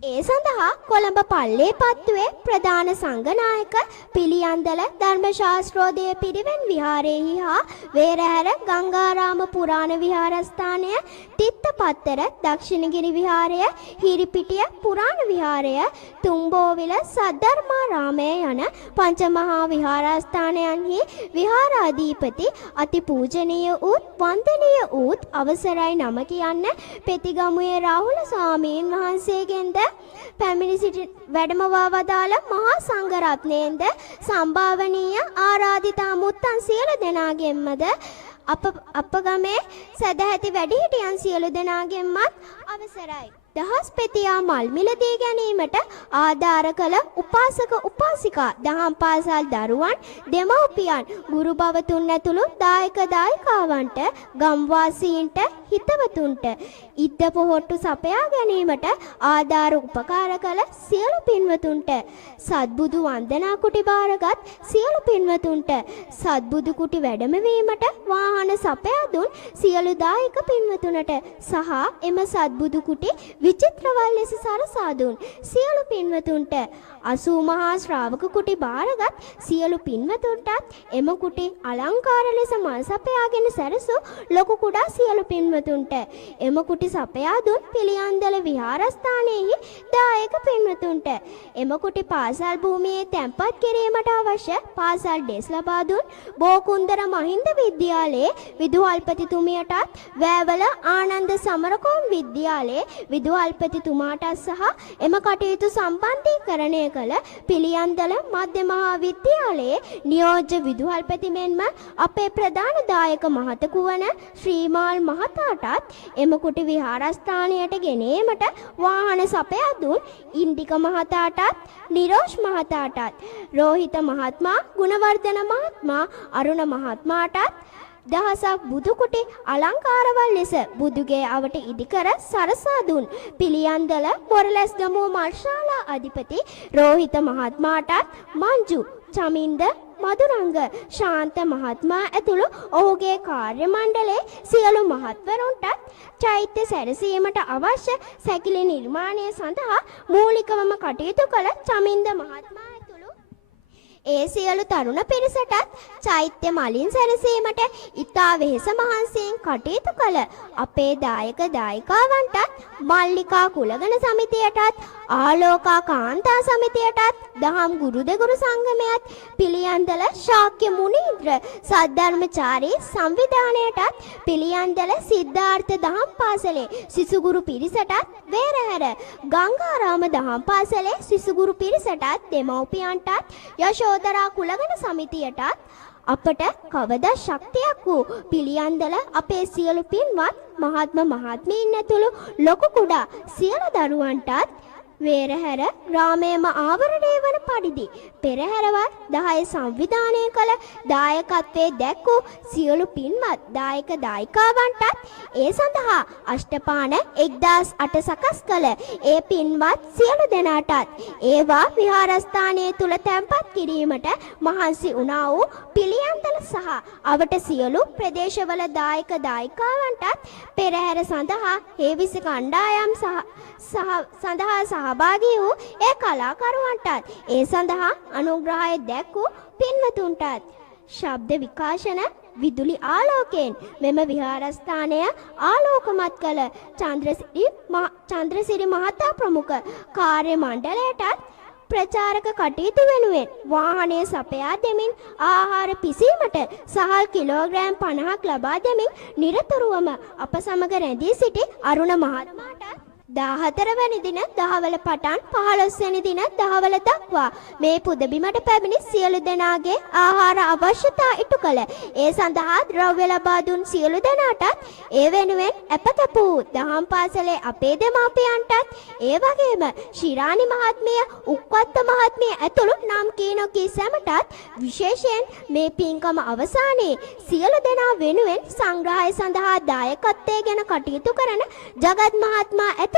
ඒ සඳහා කොළඹ පල්ලේපත්තුවේ ප්‍රධාන සංඝනායක පිළියන්දල ධර්මශාස්ත්‍රෝදය පිරිවෙන් විහාරයේහි හා වේරහැර ගංගාරාම පුරාණ විහාරස්ථානය, තිත්තපත්තර දක්ෂිණගිරි විහාරය, හිරිපිටිය පුරාණ විහාරය, තුම්බෝවිල සද්ධර්මාරාමයේ යන පංචමහා විහාරස්ථානයන්හි විහාරාධිපති අතිපූජනීය වූත් වන්දනීය වූත් අවසරයි නම කියන්න පෙතිගමුවේ රාහුල ස්වාමීන් වහන්සේගෙන්ද පැමිණි සිටි වැඩමවා වදාළ මහා සංඝරත්නයෙන්ද සම්භාවනීය ආරාධිතා මුත්තන් සියලු දෙනාගෙන්මද අප ගමේ සදැහැති වැඩිහිටියන් සියලු දෙනාගෙන්මත් අවසරයි. දහස් පෙතියා මල් මිලදී ගැනීමට ආධාර කළ උපාසක උපාසිකා දහම් පාසල් දරුවන් දෙමව්පියන් ගුරු භවතුන් ඇතුළු දායක දායිකාවන්ට ගම්වාසීන්ට හිතවතුන්ට ඉද්ද පොහොට්ටු සපයා ගැනීමට ආධාර උපකාර කළ සියලු පින්වතුන්ට සත්බුදු වන්දනා කුටි බාරගත් සියලු පින්වතුන්ට සත්බුදු කුටි වැඩමවීමට වාහන සපයා දුන් සියලු දායක පින්වතුන්ට සහ එම සත්බුදු කුටි විචිත්‍රවල් ලෙස සරසා දුන් සියලු පින්වතුන්ට 80 මහා ශ්‍රාවක කුටි බාරගත් සියලු පින්වතුන්ටත් එම කුටි අලංකාර ලෙස මල් සපයාගෙන සැරසු ලොකු කුඩා සියලු පින්වතුන්ට එම කුටි සපයා දුන් පිළියන්දල විහාරස්ථානයේහි දායක පින්වතුන්ට එම කුටි පාසල් භූමියේ තැන්පත් කිරීමට අවශ්‍ය පාසල් ඩෙස් ලබා දුන් බෝකුන්දර මහින්ද විද්‍යාලයේ විදුහල්පතිතුමියටත් වැවල ආනන්ද සමරකෝන් විද්‍යාලයේ විදුහල්පතිතුමාටත් සහ එම කටයුතු සම්බන්ධීකරණය කළ පිළියන්දල මධ්‍ය මහා විද්‍යාලයේ නියෝජ්‍ය විදුහල්පති මෙන්ම අපේ ප්‍රධාන දායක මහතෙකු වන ශ්‍රීමාල් මහතාටත් එම කුටි විහාරස්ථානයට ගෙනීමට වාහන සපයා දුන් ඉන්දික මහතාටත් නිරෝෂ් මහතාටත් රෝහිත මහත්මයා ගුණවර්ධන මහත්මයා අරුණ මහත්මයාටත් දහසක් බුදු කුටි අලංකාරවල් ලෙස බුදුගේ අවට ඉදිකර සරසා දුන් පිළියන්දල බොරලැස්ගමුව මල්ශාලා අධිපති රෝහිත මහත්මයාටත් මංජු චමින්ද මදුරංග ශාන්ත මහත්මයා ඇතුළු ඔහුගේ කාර්ය මණ්ඩලයේ සියලු මහත්වරුන්ටත් චෛත්‍ය සැරසීමට අවශ්‍ය සැකිලි නිර්මාණය සඳහා මූලිකවම කටයුතු කළ චමින්ද මහත්මයා ඒ සියලු තරුණ පිරිසටත් චෛත්‍ය මලින් සැරසීමට ඉතා වෙහෙස මහන්සියෙන් කටයුතු කළ අපේ දායක දායිකාවන්ටත් මල්ලිකා කුලගණ සමිතියටත් ආලෝකා කාන්තා සමිතියටත් දහම් ගුරු දෙගුරු සංගමයත් පිළියන්දල ශාක්‍ය මුනීන්ද්‍ර සද්ධර්මචාරී සංවිධානයටත් පිළියන්දල සිද්ධාර්ථ දහම් පාසලේ සිසුගුරු පිරිසටත් වේරහැර ගංගාරාම දහම් පාසලේ සිසුගුරු පිරිසටත් දෙමව්පියන්ටත් යශෝදරා කුලගණ සමිතියටත් අපට කවදා ශක්තියක් වූ පිළියන්දල අපේ සියලු පින්වත් මහත්ම මහත්මීන් ඇතුළු ලොකු කුඩා සියලු දරුවන්ටත් වේරහැර රාමේම ආවරණය වන පරිදි පෙරහැරවත් 10 සංවිධානය කළ දායකත්වයේ දැක් වූ සියලු පින්වත් දායක දායිකාවන්ටත් ඒ සඳහා අෂ්ටපාන 1008 සකස් කළ ඒ පින්වත් සියලු දෙනාටත් ඒවා විහාරස්ථානයේ තුල තැන්පත් කිරීමට මහන්සි වුණා වූ පිළියන්දල සහ අවට සියලු ප්‍රදේශවල දායක දායිකාවන්ටත් පෙරහැර සඳහා හේවිසි කණ්ඩායම් සඳහා සහභාගී වූ ඒ කලාකරුවන්ටත් ඒ සඳහා අනුග්‍රහය දැක් වූ පින්වතුන්ටත් ශබ්ද විකාශන විදුලි ආලෝකයෙන් මෙම විහාරස්ථානය ආලෝකමත් කළ චන්ද්‍රසිරි මහතා ප්‍රමුඛ කාර්ය මණ්ඩලයටත් ප්‍රචාරක කටයුතු වෙනුවෙන් වාහනය සපයා දෙමින් ආහාර පිසීමට සහල් කිලෝග්‍රෑම් 50ක් ලබා දෙමින් නිරතුරුවම අප සමග රැඳී සිටි අරුණ මහත්මයාට 14 වැනි දින දහවල පටන් 15 වෙනි දින දහවල දක්වා මේ පුදබිමට පැමිණි සියලු දෙනාගේ ආහාර අවශ්‍යතා ඉටු කළ ඒ සඳහා ද්‍රව්‍ය ලබා දුන් සියලු දෙනාටත් ඒ වෙනුවෙන් අපතපු දහම් පාසලේ අපේ දෙමාපියන්ටත් ඒ වගේම ශිරානි මහත්මිය උක්වත්ත මහත්මිය ඇතුළු නම් කීනෝකී සැමටත් විශේෂයෙන් මේ පින්කම අවසානයේ සියලු දෙනා වෙනුවෙන් සංග්‍රහය සඳහා දායකත්වයේ ගැන කටයුතු කරන ජගත් මහත්මයා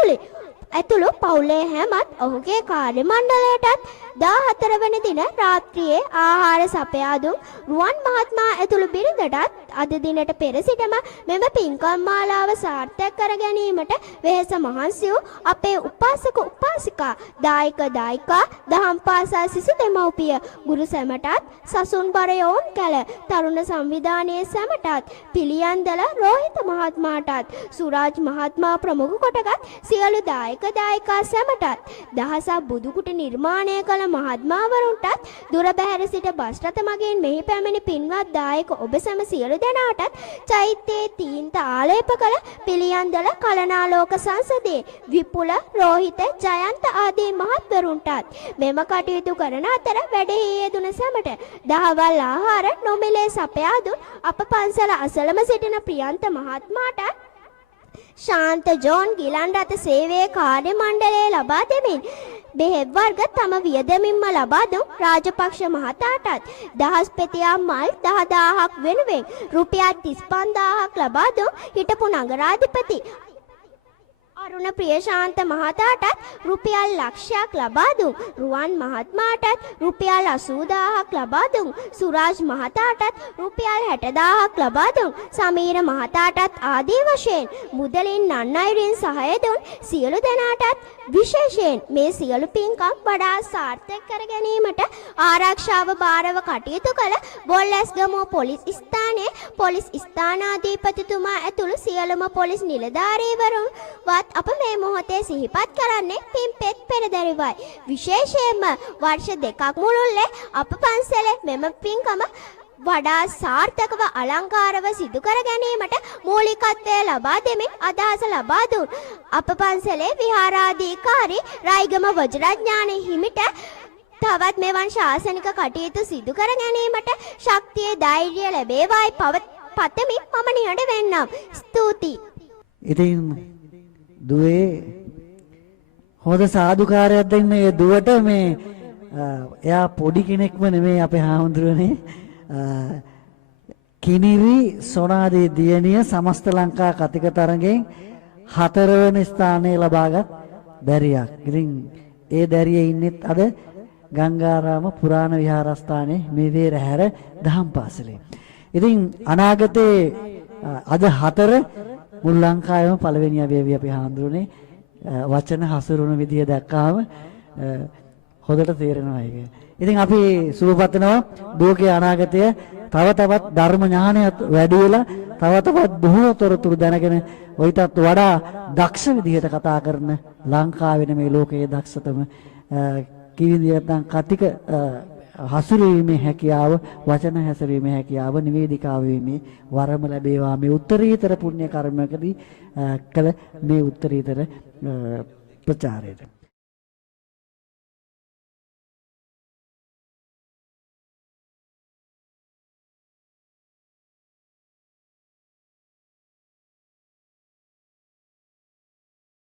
ඇතුළු පවුලේ හැමත් ඔහුගේ කාර්ය මණ්ඩලයටත් 14 වන දින රාත්‍රියේ ආහාර සපයා දුන් රුවන් මහත්මයා ඇතුළු බිරිඳටත් අද දිනට පෙර සිටම මෙම පින්කම් මාලාව සාර්ථක කර ගැනීමට වෙහෙස මහන්සි වූ අපේ උපාසක උපාසිකා දායක දායිකා දහම් පාසල් සිසු දෙමව්පිය ගුරු සැමටත් සසුන් බරයෝන් කළ තරුණ සංවිධානයේ සැමටත් පිළියන්දල රෝහිත මහත්මයාටත් සුරාජ් මහත්මයා ප්‍රමුඛ කොටගත් සියලු දායක දායිකා සැමටත් දහසක් බුදුකුට නිර්මාණය කළ මහත්මයාවරුන්ටත් දුර බැහැර සිට බස් රථ මගින් මෙහි පැමිණි පින්වත් දායක ඔබ සැම සියලු දෙනාටත් චෛත්‍යයේ තීන්ත ආලේප කළ පිළියන්දල කලනාලෝක සංසදයේ විපුල රෝහිත ජයන්ත ආදී මහත්වරුන්ටත් මෙම කටයුතු කරන අතර වැඩෙහි යෙදුන සැමට දහවල් ආහාර නොමිලේ සපයා දුන් අප පන්සල අසලම සිටින ප්‍රියන්ත මහත්මයාට ශාන්ත ජෝන් ගිලන් රථ සේවයේ කාර්ය මණ්ඩලය ලබා දෙමින් බෙහෙත් වර්ග තම වියදමින්ම ලබා දුන් රාජපක්ෂ මහතාටත් දහස් පෙතියා මල් 10000ක් වෙනුවෙන් රුපියල් 35000ක් ලබා දුන් හිටපු නගරාධිපති අරුණ ප්‍රියශාන්ත මහතාටත් රුපියල් ලක්ෂයක් ලබා දුන් රුවන් මහත්මයාටත් රුපියල් 80000ක් ලබා දුන් සුරාජ් මහතාටත් රුපියල් 60000ක් ලබා දුන් සමීර මහතාටත් ආදී වශයෙන් මුදලින් නන්නයිරින් සහාය දුන් සියලු දෙනාටත් විශේෂයෙන් මේ සියලු පින්කම් වඩා සාර්ථක කර ගැනීමට ආරක්ෂාව භාරව කටයුතු කළ බොල්ලස්ගමුව පොලිස් ස්ථානයේ පොලිස් ස්ථානාධිපතිතුමා ඇතුළු සියලුම පොලිස් නිලධාරීවරුන්වත් අප මේ මොහොතේ සිහිපත් කරන්නේ පින්පෙත් පෙරදැරිවයි. විශේෂයෙන්ම වර්ෂ 2ක් මුළුල්ලේ අප පන්සලේ මෙම පින්කම වඩා සාර්ථකව අලංකාරව සිදු කර ගැනීමට මූලිකත්වය ලබා දෙමින් අදහස ලබා දුන් අප පන්සලේ විහාරාධිකාරී රයිගම වජිරඥාන හිමිට තවත් මෙවන් ශාසනික කටයුතු සිදු කර ගැනීමට ශක්තිය ධෛර්යය ලැබේවායි පතමින් මම නිහඬ වෙන්නම්. ස්තුතියි. ඉතින් දුවේ හොඳ සාදුකාරයක් දෙන්න මේ දුවට මේ එයා පොඩි කෙනෙක්ම නෙමෙයි අපේ හාමුදුරනේ කිනිරි සොනාදී දියණිය සමස්ත ලංකා කතික තරඟෙන් 4 වෙනි ස්ථානය ලබාගත් දැරියක්. ඉතින් ඒ දැරියේ ඉන්නෙත් අද ගංගාරාම පුරාණ විහාරස්ථානයේ මේ වේරහැර දහම් පාසලේ. ඉතින් අනාගතේ අද 4 මුල් ලංකාවේම පළවෙනියා වේවි අපි හාමුදුරනේ වචන හසුරුවන විදිය දැක්කාම හොඳට තේරෙනවා ඒක. ඉතින් අපි සුබපතනවා දුවගේ අනාගතය තව තවත් ධර්ම ඥානය වැඩි වෙලා තව තවත් බොහෝ තොරතුරු දැනගෙන ඔයිටත් වඩා දක්ෂ විදිහට කතා කරන ලංකාවේ මේ ලෝකයේ දක්ෂතම කිවිදියන් කතික හසුරුවීමේ හැකියාව වචන හැසිරීමේ හැකියාව නිවේදිකාව වීමේ වරම ලැබේවා මේ උත්තරීතර පුණ්‍ය කර්මයකදී කළ මේ උත්තරීතර ප්‍රචාරයට